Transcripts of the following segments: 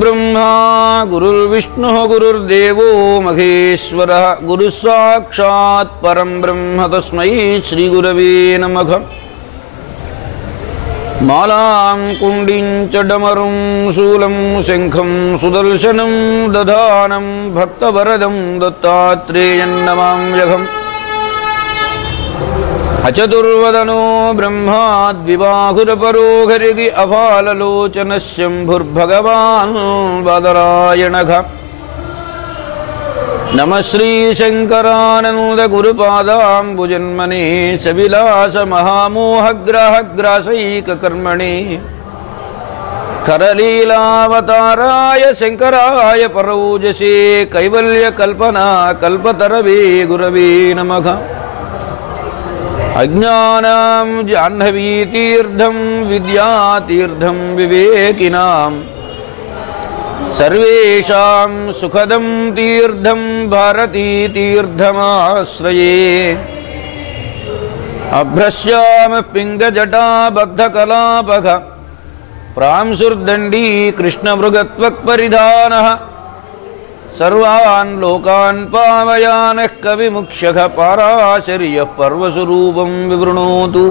ब्रह्मा गुरुर्विष्णु गुरुर्देवो महेश्वरः गुरुसाक्षात् परं ब्रह्म तस्मै श्रीगुरवे नमः। मालां कुण्डीं च डमरुं शूलं शङ्खं सुदर्शनं दधानं भक्तवरदं दत्तात्रेयं नमाम्यहम्। अचतुर्वदनो ब्रह्मा द्विबाहुरपरो हरिः अफाललोचनः शम्भुर्भगवान् बादरायणः। नमः श्रीशङ्करानन्दगुरुपादाम्बुजन्मने सविलासमहामोहग्राहग्रासैककर्मणे करलीलावताराय शङ्कराय परौजसे कैवल्यकल्पना कल्पतरवे गुरवे नमः। अज्ञानां जाह्नवीतीर्थं विद्यातीर्थं विवेकिनां सर्वेषां सुखदं तीर्थं भारतीतीर्थमाश्रये। अभ्रश्यामः पिङ्गजटाबद्धकलापः प्रांशुर्दण्डी कृष्णमृगत्वक्परिधानः सर्वान् लोकान् पावयानः कविमुख्यः पाराशर्यः पर्वस्वरूपं विवृणोतु।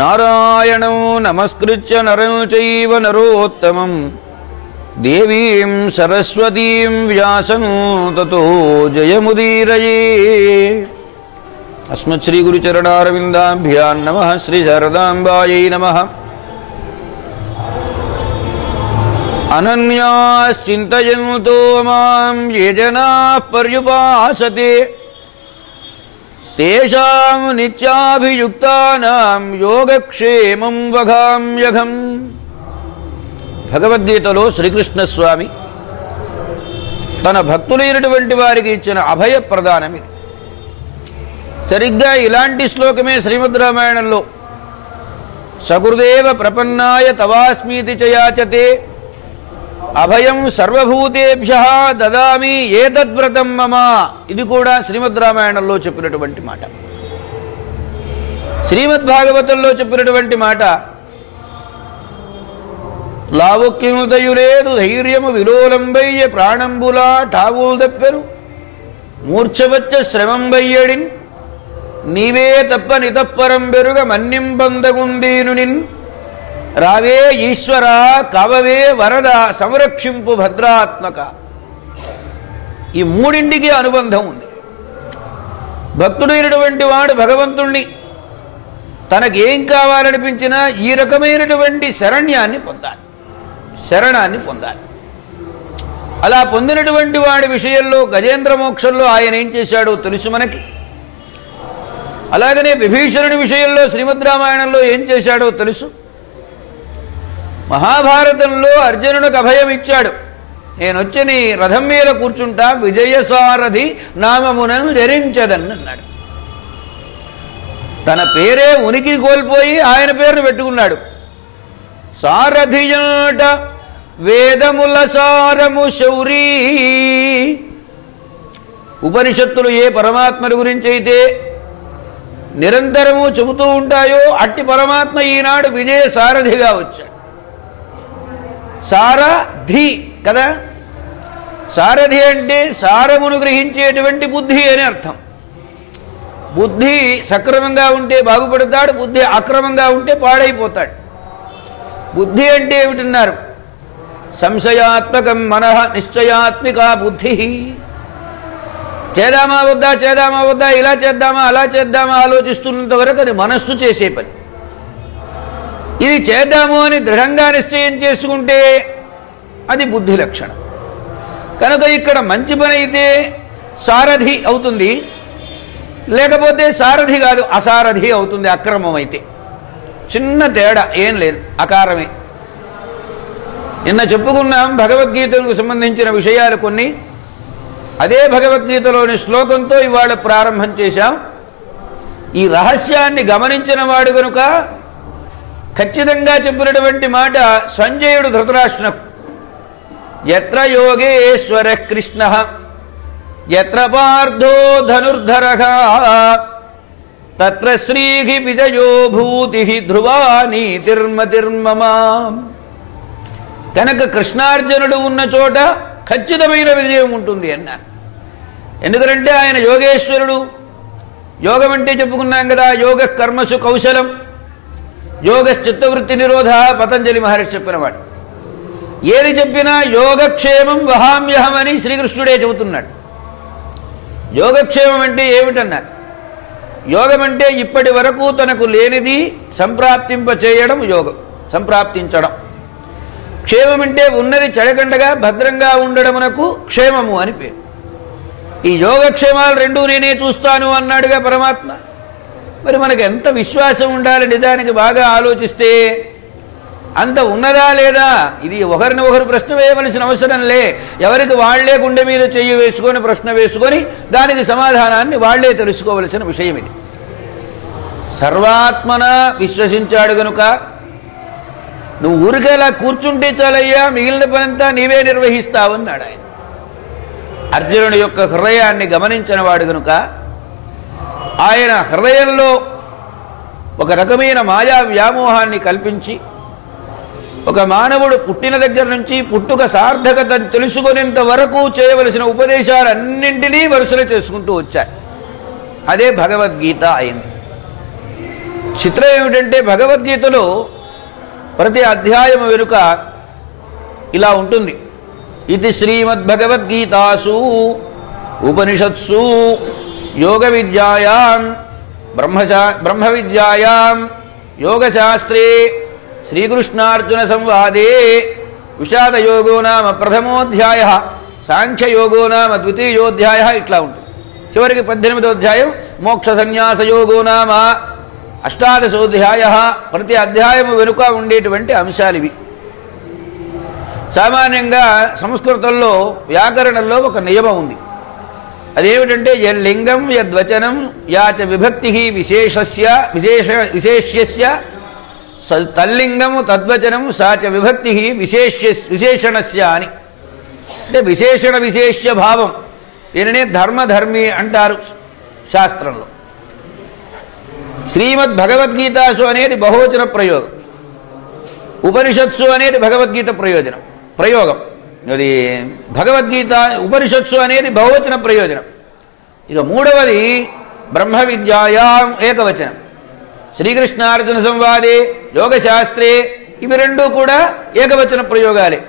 नारायणं नमस्कृत्य नरं चैव नरोत्तमं देवीं सरस्वतीं व्यासं ततो जयमुदीरये। अस्मत् श्री गुरुचरणारविन्दाभ्यां नमः। श्री शारदाम्बायै नमः। अनन्याश्चिन्तयन्तो मां ये जनाः पर्युपासते तेषां नित्याभियुक्तानां योगक्षेमं वहाम्यहम्। భగవద్గీతలో శ్రీకృష్ణ స్వామి తన భక్తులైనటువంటి వారికి ఇచ్చిన అభయ ప్రదానం ఇది. సరిగ్గా ఇలాంటి శ్లోకమే శ్రీమద్ రామాయణంలో సగురుదేవ ప్రపన్నాయ తవాస్మీతి చ యాచతే అభయం సర్వభూతేభ్యః దదామి ఏతద్వ్రతం మమ. ఇది కూడా శ్రీమద్ రామాయణంలో చెప్పినటువంటి మాట. శ్రీమద్ భాగవతంలో చెప్పినటువంటి మాట లావుక్యముదయు లేదు ధైర్యము విలోలంబయ్య ప్రాణంబులా ఠావులు దప్పెరు మూర్ఛవచ్చ శ్రమంబయ్యడిన్ నీవే తప్ప నితప్పరం బెరుగ మన్యం బందగుందీను నిన్ రావే ఈశ్వర కవవే వరద సంరక్షింపు భద్రాత్మక. ఈ మూడింటికి అనుబంధం ఉంది. భక్తుడైనటువంటి వాడు భగవంతుణ్ణి తనకేం కావాలనిపించినా ఈ రకమైనటువంటి శరణ్యాన్ని పొందాలి, శరణాన్ని పొందాలి. అలా పొందినటువంటి వాడి విషయంలో గజేంద్ర మోక్షంలో ఆయన ఏం చేశాడో తెలుసు మనకి. అలాగనే విభీషణుడి విషయంలో శ్రీమద్ రామాయణంలో ఏం చేశాడో తెలుసు. మహాభారతంలో అర్జునుడికి అభయం ఇచ్చాడు. నేనొచ్చి నీ రథం మీద కూర్చుంటా విజయసారథి నామమునను ధరించదన్ అన్నాడు. తన పేరే ఉనికి కోల్పోయి ఆయన పేరును పెట్టుకున్నాడు. సారథియట వేదముల సారము శౌరీ. ఉపనిషత్తులు ఏ పరమాత్మని గురించి అయితే నిరంతరము చెబుతూ ఉంటాయో అట్టి పరమాత్మ ఈనాడు విజయ సారథిగా వచ్చాడు. సారథి కదా. సారథి అంటే సారమును గ్రహించేటువంటి బుద్ధి అని అర్థం. బుద్ధి సక్రమంగా ఉంటే బాగుపడతాడు, బుద్ధి అక్రమంగా ఉంటే పాడైపోతాడు. బుద్ధి అంటే ఏమిటన్నారు? సంశయాత్మకం మనః నిశ్చయాత్మిక బుద్ధి. చేద్దామా వద్దా, చేద్దామా వద్దా, ఇలా చేద్దామా అలా చేద్దామా ఆలోచిస్తున్నంత వరకు అది మనస్సు చేసే పని. ఇది చేద్దాము అని దృఢంగా నిశ్చయం చేసుకుంటే అది బుద్ధి లక్షణం. కనుక ఇక్కడ మంచి పని అయితే సారథి అవుతుంది, లేకపోతే సారథి కాదు అసారథి అవుతుంది. అక్రమం అయితే చిన్న తేడా ఏం లేదు, అకారమే. నిన్న చెప్పుకున్నాం భగవద్గీతకు సంబంధించిన విషయాలు కొన్ని. అదే భగవద్గీతలోని శ్లోకంతో ఇవాళ ప్రారంభం చేశాం. ఈ రహస్యాన్ని గమనించిన వాడు కనుక ఖచ్చితంగా చెప్పినటువంటి మాట సంజయుడు ధృతరాష్ట్రునకు, యత్ర యోగేశ్వర కృష్ణ యత్ర పార్థో ధనుర్ధరః తత్ర శ్రీహి విజయో భూతి ధ్రువా నీతిర్మతిర్మమ. కనుక కృష్ణార్జునుడు ఉన్న చోట ఖచ్చితమైన విజయం ఉంటుంది అన్నారు. ఎందుకంటే ఆయన యోగేశ్వరుడు. యోగం అంటే చెప్పుకున్నాం కదా, యోగ కర్మసు కౌశలం, యోగ చిత్తవృత్తి నిరోధ, పతంజలి మహర్షి చెప్పినవాడు. ఏది చెప్పినా యోగక్షేమం వహామ్యహం అని శ్రీకృష్ణుడే చెబుతున్నాడు. యోగక్షేమం అంటే ఏమిటన్నారు? యోగం అంటే ఇప్పటి వరకు తనకు లేనిది సంప్రాప్తింప చేయడం యోగం, సంప్రాప్తించడం. క్షేమం అంటే ఉన్నది చెడగండగా భద్రంగా ఉండడమునకు క్షేమము అని పేరు. ఈ యోగక్షేమాలు రెండూ నేనే చూస్తాను అన్నాడుగా పరమాత్మ. మరి మనకు ఎంత విశ్వాసం ఉండాలి నిజానికి బాగా ఆలోచిస్తే. అంత ఉన్నదా లేదా? ఇది ఒకరిని ఒకరు ప్రశ్న వేయవలసిన అవసరం లే. ఎవరికి వాళ్లే గుండె మీద చెయ్యి వేసుకొని ప్రశ్న వేసుకొని దానికి సమాధానాన్ని వాళ్లే తెలుసుకోవలసిన విషయం ఇది. సర్వాత్మన విశ్వసించాడు గనుక నువ్వు ఊరికేలా కూర్చుంటే చాలయ్యా, మిగిలిన పనంతా నీవే నిర్వహిస్తావన్నాడు ఆయన. అర్జునుడి యొక్క హృదయాన్ని గమనించిన వాడు గనుక ఆయన హృదయంలో ఒక రకమైన మాయా వ్యామోహాన్ని కల్పించి ఒక మానవుడు పుట్టిన దగ్గర నుంచి పుట్టుక సార్థకతను తెలుసుకునేంత వరకు చేయవలసిన ఉపదేశాలన్నింటినీ వరుసలు చేసుకుంటూ వచ్చారు. అదే భగవద్గీత అయింది. చిత్రం ఏమిటంటే భగవద్గీతలో ప్రతి అధ్యాయం వెనుక ఇలా ఉంటుంది. ఇది శ్రీమద్భగవద్గీతాసు ఉపనిషత్సు యోగ విద్యాయాం బ్రహ్మ విద్యాయాం యోగశాస్త్రే శ్రీకృష్ణార్జున సంవాదే విషాదయోగో నామ ప్రథమోధ్యాయ సాంఖ్యయోగో నామ ద్వితీయోధ్యాయ ఇట్లా ఉంటుంది. చివరికి 18వ అధ్యాయం మోక్ష సన్యాసయోగో నామ అష్టాదశోధ్యాయ. ప్రతి అధ్యాయము వెనుక ఉండేటువంటి అంశాలు ఇవి. సామాన్యంగా సంస్కృతంలో వ్యాకరణంలో ఒక నియమం ఉంది. అదేమిటంటే యల్లింగం యద్వచనం యాచ విభక్తి విశేష్యస్య తల్లింగం తద్వచనం సాచ విభక్తి విశేషణస్య అని. అంటే విశేషణ విశేష్య భావం. దీనినే ధర్మధర్మి అంటారు శాస్త్రంలో. శ్రీమద్ భగవద్గీతాసు అనేది బహువచన ప్రయోగం, ఉపనిషత్సు అనేది భగవద్గీత ప్రయోగం. అది భగవద్గీత ఉపనిషత్సు అనేది బహువచన ప్రయోజనం. ఇక మూడవది బ్రహ్మ విద్యాయాం ఏకవచనం, శ్రీకృష్ణార్జున సంవాదే యోగశాస్త్రే, ఇవి రెండూ కూడా ఏకవచన ప్రయోగాలే.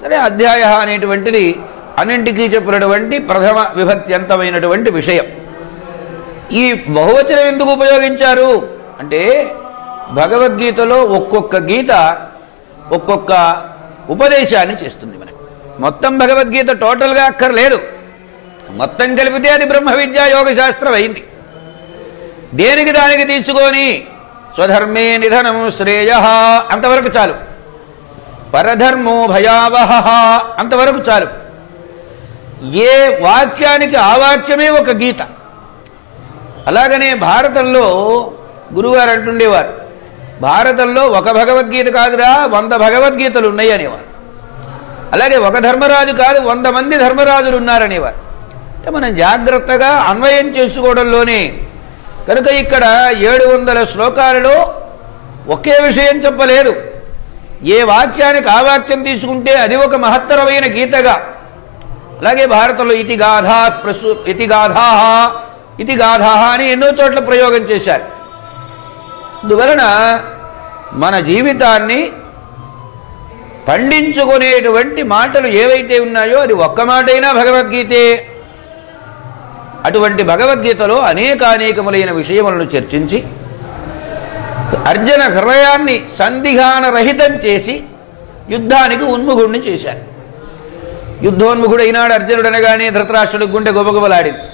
సరే, అధ్యాయ అనేటువంటిది అన్నింటికీ చెప్పినటువంటి ప్రథమ విభక్త్యంతమైనటువంటి విషయం. ఈ బహువచనం ఎందుకు ఉపయోగించారు అంటే భగవద్గీతలో ఒక్కొక్క గీత ఒక్కొక్క ఉపదేశాన్ని చేస్తుంది మనకు. మొత్తం భగవద్గీత టోటల్గా అక్కర్లేదు, మొత్తం కలిపితే అది బ్రహ్మ విద్యా యోగ శాస్త్రం అయింది. దేనికి దానికి తీసుకొని స్వధర్మే నిధనం శ్రేయ అంతవరకు చాలు, పరధర్మో భయావహ అంతవరకు చాలు. ఏ వాక్యానికి ఆ వాక్యమే ఒక గీత. అలాగనే భారతంలో గురుగారు అంటుండేవారు, భారతంలో ఒక భగవద్గీత కాదురా 100 భగవద్గీతలు ఉన్నాయి అనేవారు. అలాగే ఒక ధర్మరాజు కాదు 100 మంది ధర్మరాజులు ఉన్నారనేవారు. అంటే మనం జాగ్రత్తగా అన్వయం చేసుకోవడంలోనే. కనుక ఇక్కడ 700 శ్లోకాలలో ఒకే విషయం చెప్పలేదు. ఏ వాక్యానికి ఆ వాక్యం తీసుకుంటే అది ఒక మహత్తరమైన గీతగా. అలాగే భారతంలో ఇతి గాథా అని ఎన్నో చోట్ల ప్రయోగం చేశారు. అందువలన మన జీవితాన్ని పండించుకునేటువంటి మాటలు ఏవైతే ఉన్నాయో అది ఒక్క మాటైనా భగవద్గీతే. అటువంటి భగవద్గీతలో అనేకములైన విషయములను చర్చించి అర్జున హృదయాన్ని సందిగ్ధాన రహితం చేసి యుద్ధానికి ఉన్ముఖుడిని చేశారు. యుద్ధోన్ముఖుడైనాడు అర్జునుడు అనగానే ధృతరాష్ట్రుడి గుండె గొబగొబలాడింది.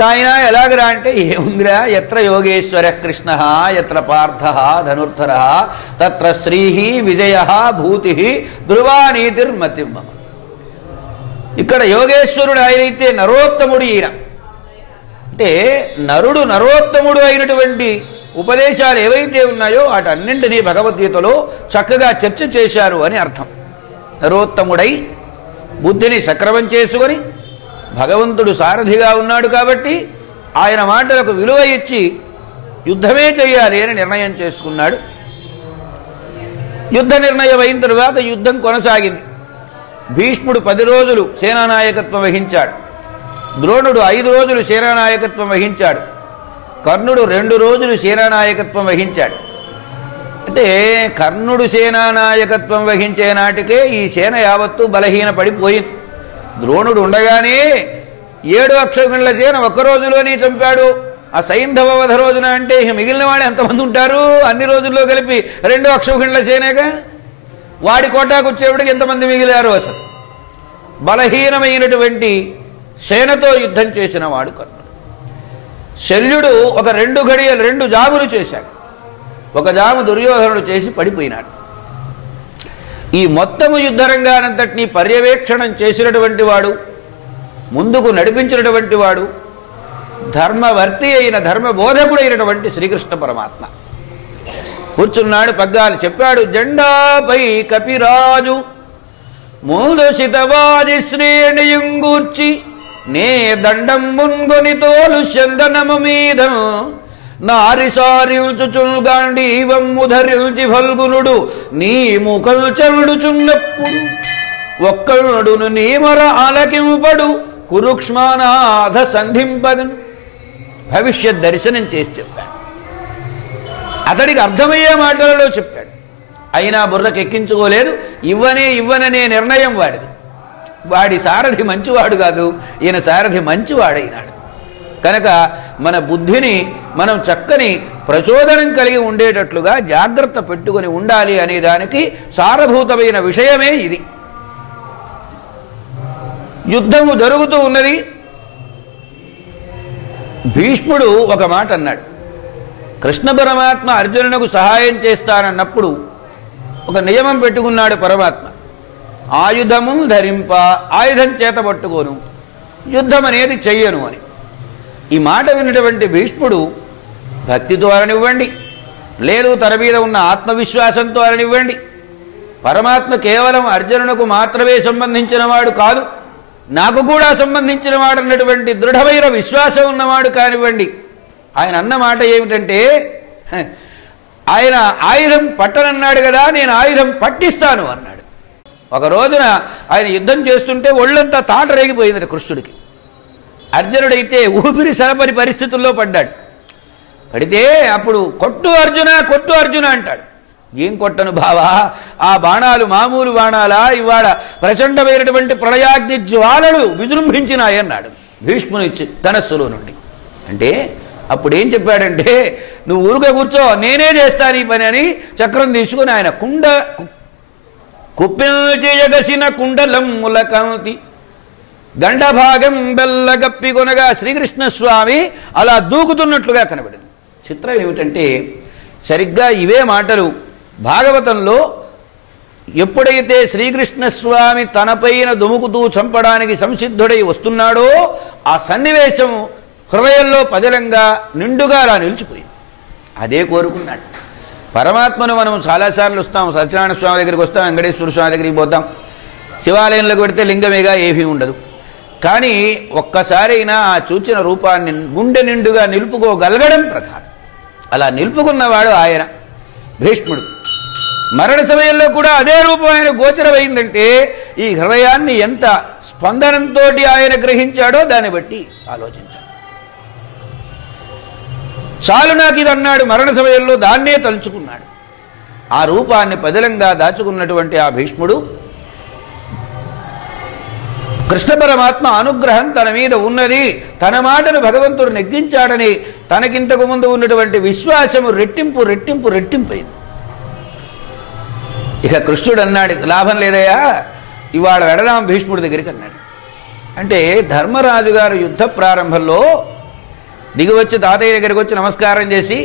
రాయన ఎలాగరా అంటే ఏముందిరా, ఎత్ర యోగేశ్వర కృష్ణ ఎత్ర పార్థ ధనుర్ధర తత్ర శ్రీ విజయ భూతి ధ్రువానీతిర్మతిమ్మ. ఇక్కడ యోగేశ్వరుడు ఆయనైతే నరోత్తముడు ఈయన. అంటే నరోత్తముడు అయినటువంటి ఉపదేశాలు ఏవైతే ఉన్నాయో వాటన్నింటినీ భగవద్గీతలో చక్కగా చర్చ చేశారు అని అర్థం. నరోత్తముడై బుద్ధిని సక్రమం చేసుకొని భగవంతుడు సారథిగా ఉన్నాడు కాబట్టి ఆయన మాటలకు విలువ ఇచ్చి యుద్ధమే చేయాలి అని నిర్ణయం చేసుకున్నాడు. యుద్ధ నిర్ణయం అయిన తరువాత యుద్ధం కొనసాగింది. భీష్ముడు 10 రోజులు సేనానాయకత్వం వహించాడు. ద్రోణుడు 5 రోజులు సేనానాయకత్వం వహించాడు. కర్ణుడు 2 రోజులు సేనానాయకత్వం వహించాడు. అంటే కర్ణుడు సేనానాయకత్వం వహించే నాటికే ఈ సేన యావత్తు బలహీన పడిపోయింది. ద్రోణుడు ఉండగానే 7 అక్షౌహిణుల సేన ఒక్క రోజులోనే చంపాడు. ఆ సైంధవ వధ రోజున అంటే మిగిలిన వాడు ఎంతమంది ఉంటారు? అన్ని రోజుల్లో కలిపి 2 అక్షౌహిణుల సేనేగా. వాడి కోటాకు వచ్చేప్పటికి ఎంతమంది మిగిలారు? అసలు బలహీనమైనటువంటి సేనతో యుద్ధం చేసిన వాడు కర్ణుడు. శల్యుడు ఒక 2 ఘడియలు 2 జాములు చేశాడు. ఒక జాము దుర్యోధనుడు చేసి పడిపోయినాడు. ఈ మొత్తము యుద్ధరంగానంతటినీ పర్యవేక్షణం చేసినటువంటి వాడు, ముందుకు నడిపించినటువంటి వాడు, ధర్మవర్తి అయిన ధర్మబోధకుడైనటువంటి శ్రీకృష్ణ పరమాత్మ కూర్చున్నాడు. పగ్గాలు చెప్పాడు. జెండాపై కపిరాజు మూదశితవాది శ్రేణియుంగూర్చి నే దండం మున్గొని తోలు చందనము మీద నారిసారిల్చుచుల్గాండీవమ్ము ధరిల్చి ఫల్గునుడు నీ ముఖలు చెడుచున్నప్పుడు ఒక్కడును నీమర ఆలకింపడు కురుక్ష్మానాథ సంధింపగన్. భవిష్యత్ దర్శనం చేసి చెప్పాడు. అతడికి అర్థమయ్యే మాటలలో చెప్పాడు. అయినా బుర్రకు ఎక్కించుకోలేదు. ఇవ్వననే నిర్ణయం వాడిది. వాడి సారథి మంచివాడు కాదు, ఈయన సారథి మంచివాడైనాడు. కనుక మన బుద్ధిని మనం చక్కని ప్రచోదనం కలిగి ఉండేటట్లుగా జాగ్రత్త పెట్టుకుని ఉండాలి అనే దానికి సారభూతమైన విషయమే ఇది. యుద్ధము జరుగుతూ ఉన్నది. భీష్ముడు ఒక మాట అన్నాడు. కృష్ణ పరమాత్మ అర్జునునకు సహాయం చేస్తానన్నప్పుడు ఒక నియమం పెట్టుకున్నాడు పరమాత్మ. ఆయుధము ధరింప, ఆయుధం చేత పట్టుకోను, యుద్ధం అనేది చెయ్యను అని. ఈ మాట విన్నటువంటి భీష్ముడు భక్తితో అననివ్వండి, లేదు తన మీద ఉన్న ఆత్మవిశ్వాసంతో అననివ్వండి, పరమాత్మ కేవలం అర్జునునకు మాత్రమే సంబంధించిన వాడు కాదు, నాకు కూడా సంబంధించిన వాడు అన్నటువంటి దృఢమైన విశ్వాసం ఉన్నవాడు కానివ్వండి. ఆయన అన్న మాట ఏమిటంటే, ఆయన ఆయుధం పట్టనన్నాడు కదా, నేను ఆయుధం పట్టిస్తాను అన్నాడు. ఒక రోజున ఆయన యుద్ధం చేస్తుంటే ఒళ్ళంతా తాట రేగిపోయింది కృష్ణుడికి. అర్జునుడైతే ఊపిరి సరపరి పరిస్థితుల్లో పడ్డాడు. పడితే అప్పుడు కొట్టు అర్జున, కొట్టు అర్జున అంటాడు. ఏం కొట్టను బావా, ఆ బాణాలు మామూలు బాణాలా, ఇవాళ ప్రచండమైనటువంటి ప్రళయాగ్ని జ్వాలలు విజృంభించినాయన్నాడు భీష్ముని ధనస్సులో నుండి. అంటే అప్పుడేం చెప్పాడంటే, నువ్వు ఊరుగా కూర్చో, నేనే చేస్తాను ఈ పని అని చక్రం తీసుకుని ఆయన కుప్పిల్చేయగసిన కుండలమ్ముల కాంతి గండభాగం బెల్లగప్పి కొనగా శ్రీకృష్ణస్వామి అలా దూకుతున్నట్లుగా కనబడింది. చిత్రం ఏమిటంటే, సరిగ్గా ఇవే మాటలు భాగవతంలో ఎప్పుడైతే శ్రీకృష్ణస్వామి తనపైన దుముకుతూ చంపడానికి సంసిద్ధుడై వస్తున్నాడో ఆ సన్నివేశం హృదయంలో పదిలంగా నిండుగా అలా నిలిచిపోయింది. అదే కోరుకున్నాడు. పరమాత్మను మనం చాలాసార్లు వస్తాం. సత్యనారాయణ స్వామి దగ్గరికి వస్తాం, వెంకటేశ్వర స్వామి దగ్గరికి పోతాం, శివాలయంలోకి పెడితే లింగమేగా ఏమీ ఉండదు. కానీ ఒక్కసారైనా ఆ చూచిన రూపాన్ని గుండె నిండుగా నిలుపుకోగలగడం ప్రధానం. అలా నిలుపుకున్నవాడు ఆయన భీష్ముడు. మరణ సమయంలో కూడా అదే రూపం ఆయన గోచరమైందంటే ఈ హృదయాన్ని ఎంత స్పందనంతో ఆయన గ్రహించాడో దాన్ని బట్టి ఆలోచించాడు. చాలు నాకు ఇది అన్నాడు. మరణ సమయంలో దాన్నే తలుచుకున్నాడు. ఆ రూపాన్ని పదిలంగా దాచుకున్నటువంటి ఆ భీష్ముడు కృష్ణ పరమాత్మ అనుగ్రహం తన మీద ఉన్నది, తన మాటను భగవంతుడు నెగ్గించాడని తనకింతకు ముందు ఉన్నటువంటి విశ్వాసము రెట్టింపైంది. ఇక కృష్ణుడు అన్నాడు, లాభం లేదయ్యా, ఇవాళ వెడదాం భీష్ముడి దగ్గరికి అన్నాడు. అంటే ధర్మరాజు గారు యుద్ధ ప్రారంభంలో దిగివచ్చి తాతయ్య దగ్గరికి వచ్చి నమస్కారం చేసి,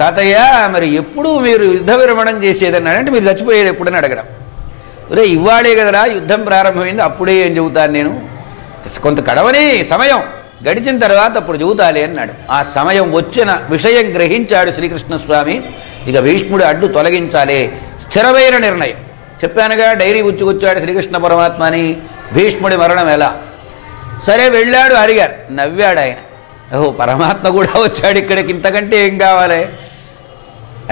తాతయ్య మరి ఎప్పుడు మీరు యుద్ధ విరమణం చేసేదన్నాడు. అంటే మీరు చచ్చిపోయేది ఎప్పుడని అడగడం. రే ఇవాళే కదరా యుద్ధం ప్రారంభమైంది, అప్పుడే ఏం చెబుతాను నేను, కొంత కడవని సమయం గడిచిన తర్వాత అప్పుడు చెబుతాలే అన్నాడు. ఆ సమయం వచ్చిన విషయం గ్రహించాడు శ్రీకృష్ణస్వామి. ఇక భీష్ముడు అడ్డు తొలగించాలి, స్థిరమైన నిర్ణయం. చెప్పానుగా, డైరీ ఉచ్చుకొచ్చాడు శ్రీకృష్ణ పరమాత్మ అని. భీష్ముడి మరణం ఎలా? సరే వెళ్ళాడు, అడిగారు, నవ్వాడు ఆయన. ఓహో పరమాత్మ కూడా వచ్చాడు ఇక్కడికి, ఇంతకంటే ఏం కావాలి?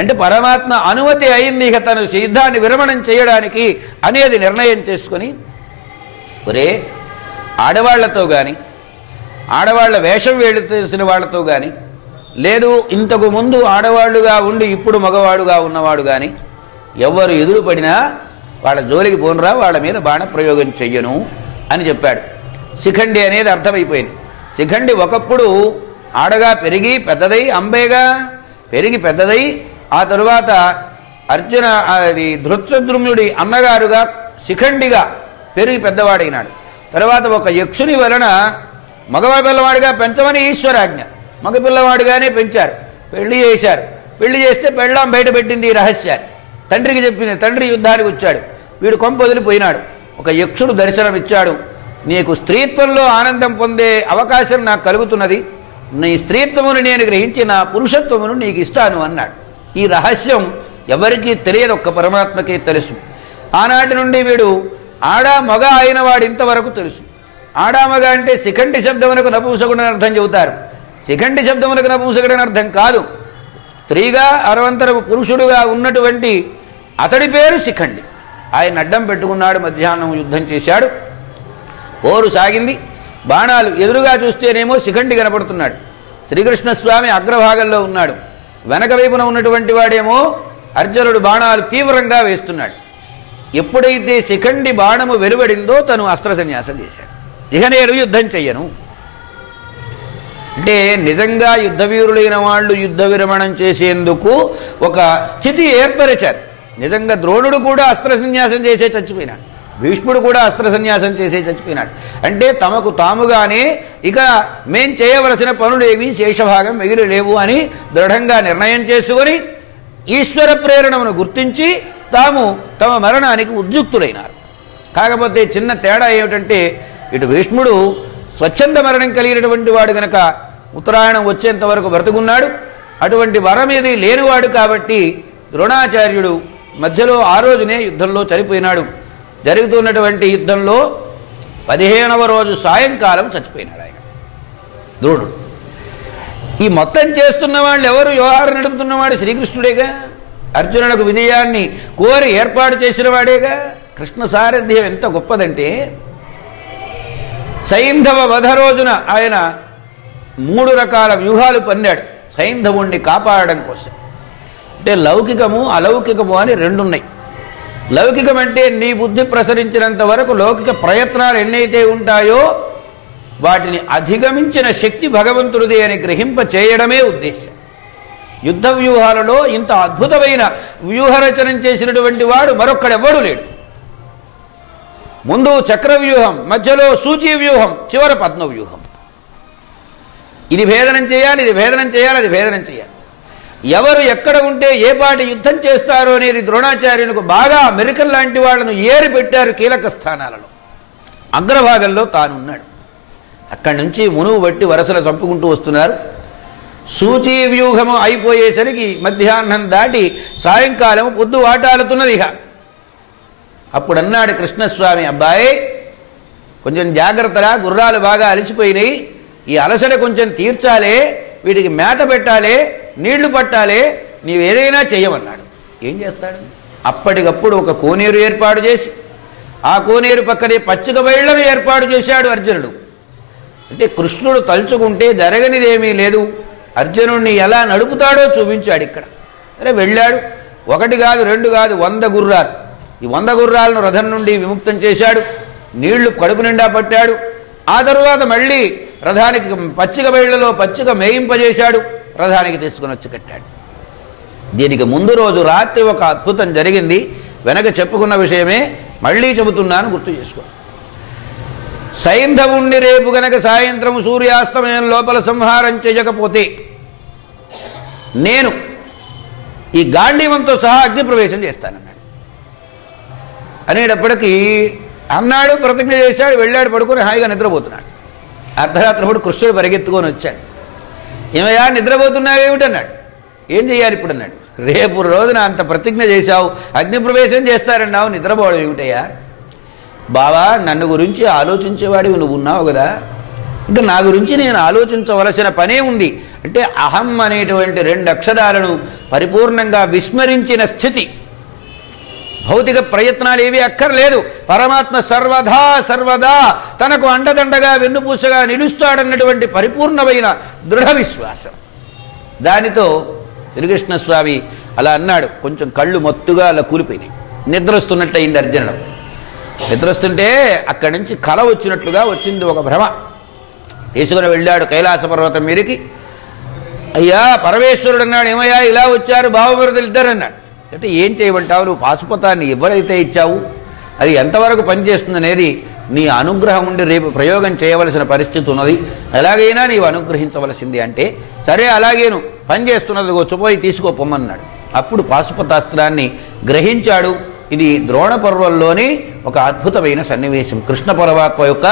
అంటే పరమాత్మ అనుమతి అయింది ఇక తను యుద్ధాన్ని విరమణం చేయడానికి అనేది నిర్ణయం చేసుకొని, ఒరే ఆడవాళ్లతో కానీ, ఆడవాళ్ల వేషం వేసిన వాళ్ళతో కానీ, లేదు ఇంతకు ముందు ఆడవాళ్లుగా ఉండి ఇప్పుడు మగవాడుగా ఉన్నవాడు కానీ ఎవరు ఎదురుపడినా వాళ్ళ జోలికి పోనురా, వాళ్ళ మీద బాణప్రయోగం చెయ్యను అని చెప్పాడు. శిఖండి అనేది అర్థమైపోయింది. శిఖండి ఒకప్పుడు ఆడగా పెరిగి పెద్దదై, అంబేగా పెరిగి పెద్దదై, ఆ తరువాత అర్జున ధృతద్రుమ్నుడి అన్నగారుగా శిఖండిగా పెరిగి పెద్దవాడైనాడు. తర్వాత ఒక యక్షుని వలన మగపిల్లవాడిగా పెంచమని ఈశ్వరాజ్ఞ, మగపిల్లవాడిగానే పెంచారు, పెళ్లి చేశారు. పెళ్లి చేస్తే పెళ్ళాం బయట పెట్టింది ఈ రహస్యాన్ని, తండ్రికి చెప్పింది. తండ్రి యుద్ధానికి వచ్చాడు, వీడు కొంప వదిలిపోయినాడు. ఒక యక్షుడు దర్శనమిచ్చాడు, నీకు స్త్రీత్వంలో ఆనందం పొందే అవకాశం నాకు కలుగుతున్నది, నీ స్త్రీత్వమును నేను గ్రహించి నా పురుషత్వమును నీకు ఇస్తాను అన్నాడు. ఈ రహస్యం ఎవరికీ తెలియదు, ఒక్క పరమాత్మకే తెలుసు. ఆనాటి నుండి వీడు ఆడా మగ అయిన వాడు ఇంతవరకు తెలుసు. ఆడా మగ అంటే శిఖండి శబ్దమునకు నపుంసకుడని అర్థం చెబుతారు. శిఖండి శబ్దమునకు నపుంసకుడని అర్థం కాదు. స్త్రీగా అరవంతరపు పురుషుడుగా ఉన్నటువంటి అతడి పేరు శిఖండి. ఆయన అడ్డం పెట్టుకున్నాడు, మధ్యాహ్నం యుద్ధం చేశాడు. పోరు సాగింది. బాణాలు ఎదురుగా చూస్తేనేమో శిఖండి కనపడుతున్నాడు. శ్రీకృష్ణస్వామి అగ్రభాగంలో ఉన్నాడు. వెనక వైపున ఉన్నటువంటి వాడేమో అర్జునుడు బాణాలు తీవ్రంగా వేస్తున్నాడు. ఎప్పుడైతే శిఖండి బాణము వెలువడిందో తను అస్త్ర సన్యాసం చేశాడు. ఇక నేను యుద్ధం చెయ్యను అంటే నిజంగా యుద్ధవీరులైన వాళ్ళు యుద్ధ విరమణం చేసేందుకు ఒక స్థితి ఏర్పరిచారు. నిజంగా ద్రోణుడు కూడా అస్త్ర సన్యాసం చేసే చచ్చిపోయినాడు, భీష్ముడు కూడా అస్త్ర సన్యాసం చేసే చచ్చిపోయినాడు. అంటే తమకు తాముగానే ఇక మేం చేయవలసిన పనులేవి శేషభాగం మిగిలి లేవు అని దృఢంగా నిర్ణయం చేసుకొని ఈశ్వర ప్రేరణను గుర్తించి తాము తమ మరణానికి ఉద్యుక్తులైనారు. కాకపోతే చిన్న తేడా ఏమిటంటే, ఇటు భీష్ముడు స్వచ్ఛంద మరణం కలిగినటువంటి వాడు గనక ఉత్తరాయణం వచ్చేంత వరకు బ్రతుకున్నాడు. అటువంటి వరం ఏది లేనివాడు కాబట్టి ద్రోణాచార్యుడు మధ్యలో ఆ రోజునే యుద్ధంలో చనిపోయినాడు. జరుగుతున్నటువంటి యుద్ధంలో 15వ రోజు సాయంకాలం చచ్చిపోయినాడు ఆయన ద్రోణుడు. ఈ మొత్తం చేస్తున్న వాళ్ళు ఎవరు? వ్యవహారం నడుపుతున్నవాడు శ్రీకృష్ణుడేగా. అర్జునులకు విజయాన్ని కోరి ఏర్పాటు చేసిన వాడేగా. కృష్ణ సారథ్యం ఎంత గొప్పదంటే, సైంధవ వధ రోజున ఆయన 3 రకాల వ్యూహాలు పన్నాడు సైంధవుణ్ణి కాపాడడం కోసం. అంటే లౌకికము అలౌకికము అని 2 ఉన్నాయి. లౌకికం అంటే నీ బుద్ధి ప్రసరించినంత వరకు లౌకిక ప్రయత్నాలు ఎన్నైతే ఉంటాయో వాటిని అధిగమించిన శక్తి భగవంతుడిదే అని గ్రహింప చేయడమే ఉద్దేశం. యుద్ధ వ్యూహాలలో ఇంత అద్భుతమైన వ్యూహరచనం చేసినటువంటి వాడు మరొక్కడెవ్వడూ లేడు. ముందు చక్రవ్యూహం, మధ్యలో సూచీ వ్యూహం, చివర పద్మవ్యూహం. ఇది భేదనం చేయాలి, ఇది భేదనం చేయాలి, అది భేదనం చేయాలి. ఎవరు ఎక్కడ ఉంటే ఏ పాటి యుద్ధం చేస్తారో అనేది ద్రోణాచార్యునికి బాగా అమెరికన్ లాంటి వాళ్లను ఏరి పెట్టారు కీలక స్థానాలలో. అగ్రభాగంలో తానున్నాడు. అక్కడి నుంచి మునువు బట్టి వరసలు చంపుకుంటూ వస్తున్నారు. సూచీ వ్యూహము అయిపోయేసరికి మధ్యాహ్నం దాటి సాయంకాలం పొద్దు వాటాలుతున్నది. ఇక అప్పుడు అన్నాడు కృష్ణస్వామి, అబ్బాయి కొంచెం జాగ్రత్తరా, గుర్రాలు బాగా అలసిపోయినాయి, ఈ అలసట కొంచెం తీర్చాలే, వీటికి మేత పెట్టాలే, నీళ్లు పట్టాలే, నీవేదైనా చెయ్యమన్నాడు. ఏం చేస్తాడు? అప్పటికప్పుడు ఒక కోనేరు ఏర్పాటు చేసి ఆ కోనేరు పక్కనే పచ్చిక బయళ్లను ఏర్పాటు చేశాడు అర్జునుడు. అంటే కృష్ణుడు తలుచుకుంటే జరగనిదేమీ లేదు. అర్జునుడిని ఎలా నడుపుతాడో చూపించాడు ఇక్కడ. సరే వెళ్ళాడు. 1 కాదు 2 కాదు 100 గుర్రాలు. ఈ 100 గుర్రాలను రథం నుండి విముక్తం చేశాడు. నీళ్లు కడుపు నిండా పట్టాడు. ఆ తరువాత మళ్ళీ రథానికి పచ్చిక బయళ్లలో పచ్చిక మేయింపజేశాడు. రథానికి తీసుకుని వచ్చి కట్టాడు. దీనికి ముందు రోజు రాత్రి ఒక అద్భుతం జరిగింది. వెనక చెప్పుకున్న విషయమే మళ్ళీ చెబుతున్నాను, గుర్తు చేసుకో. సైంధవుణ్ణి రేపు గనక సాయంత్రం సూర్యాస్తమయం లోపల సంహారం చేయకపోతే నేను ఈ గాంధీవంతో సహా అగ్నిప్రవేశం చేస్తానన్నాడు. అనేటప్పటికీ అన్నాడు, ప్రతిజ్ఞ చేశాడు, వెళ్ళాడు, పడుకొని హాయిగా నిద్రపోతున్నాడు. అర్ధరాత్రిపూట కృష్ణుడు పరిగెత్తుకొని వచ్చాడు. ఏమయ్యా నిద్రపోతున్నావేమిటన్నాడు. ఏం చెయ్యాలి ఇప్పుడు అన్నాడు. రేపు రోజున అంత ప్రతిజ్ఞ చేశావు, అగ్నిప్రవేశం చేస్తారన్నావు, నిద్రపోవడం ఏమిటయ్యా? బావా, నన్ను గురించి ఆలోచించేవాడివి నువ్వు ఉన్నావు కదా, ఇంకా నా గురించి నేను ఆలోచించవలసిన పనే ఉంది అంటే అహం అనేటువంటి 2 అక్షరాలను పరిపూర్ణంగా విస్మరించిన స్థితి. భౌతిక ప్రయత్నాలు ఏవి అక్కర్లేదు. పరమాత్మ సర్వదా తనకు అండదండగా వెన్నుపూసగా నిలుస్తాడన్నటువంటి పరిపూర్ణమైన దృఢ విశ్వాసం. దానితో శ్రీకృష్ణస్వామి అలా అన్నాడు. కొంచెం కళ్ళు మత్తుగా అలా కూలిపోయినాయి. నిద్రొస్తున్నట్టు అయింది అర్జునుడు. నిద్రొస్తుంటే అక్కడి నుంచి కల వచ్చినట్లుగా వచ్చింది ఒక భ్రమ. తీసుకుని వెళ్ళాడు కైలాస పర్వతం మీదకి. అయ్యా పరమేశ్వరుడు అన్నాడు, ఏమయ్యా ఇలా వచ్చారు బావమరుదులు ఇద్దరు అన్నాడు. అంటే ఏం చేయమంటావు, నువ్వు పాశుపతాన్ని ఎవరైతే ఇచ్చావు అది ఎంతవరకు పనిచేస్తుంది అనేది నీ అనుగ్రహం ఉండి రేపు ప్రయోగం చేయవలసిన పరిస్థితి ఉన్నది, ఎలాగైనా నీవు అనుగ్రహించవలసింది అంటే సరే అలాగేను పనిచేస్తున్నది వచ్చుపోయి తీసుకోపోమన్నాడు. అప్పుడు పాశుపతాస్త్రాన్ని గ్రహించాడు. ఇది ద్రోణ పర్వంలోని ఒక అద్భుతమైన సన్నివేశం. కృష్ణ పరమాత్మ యొక్క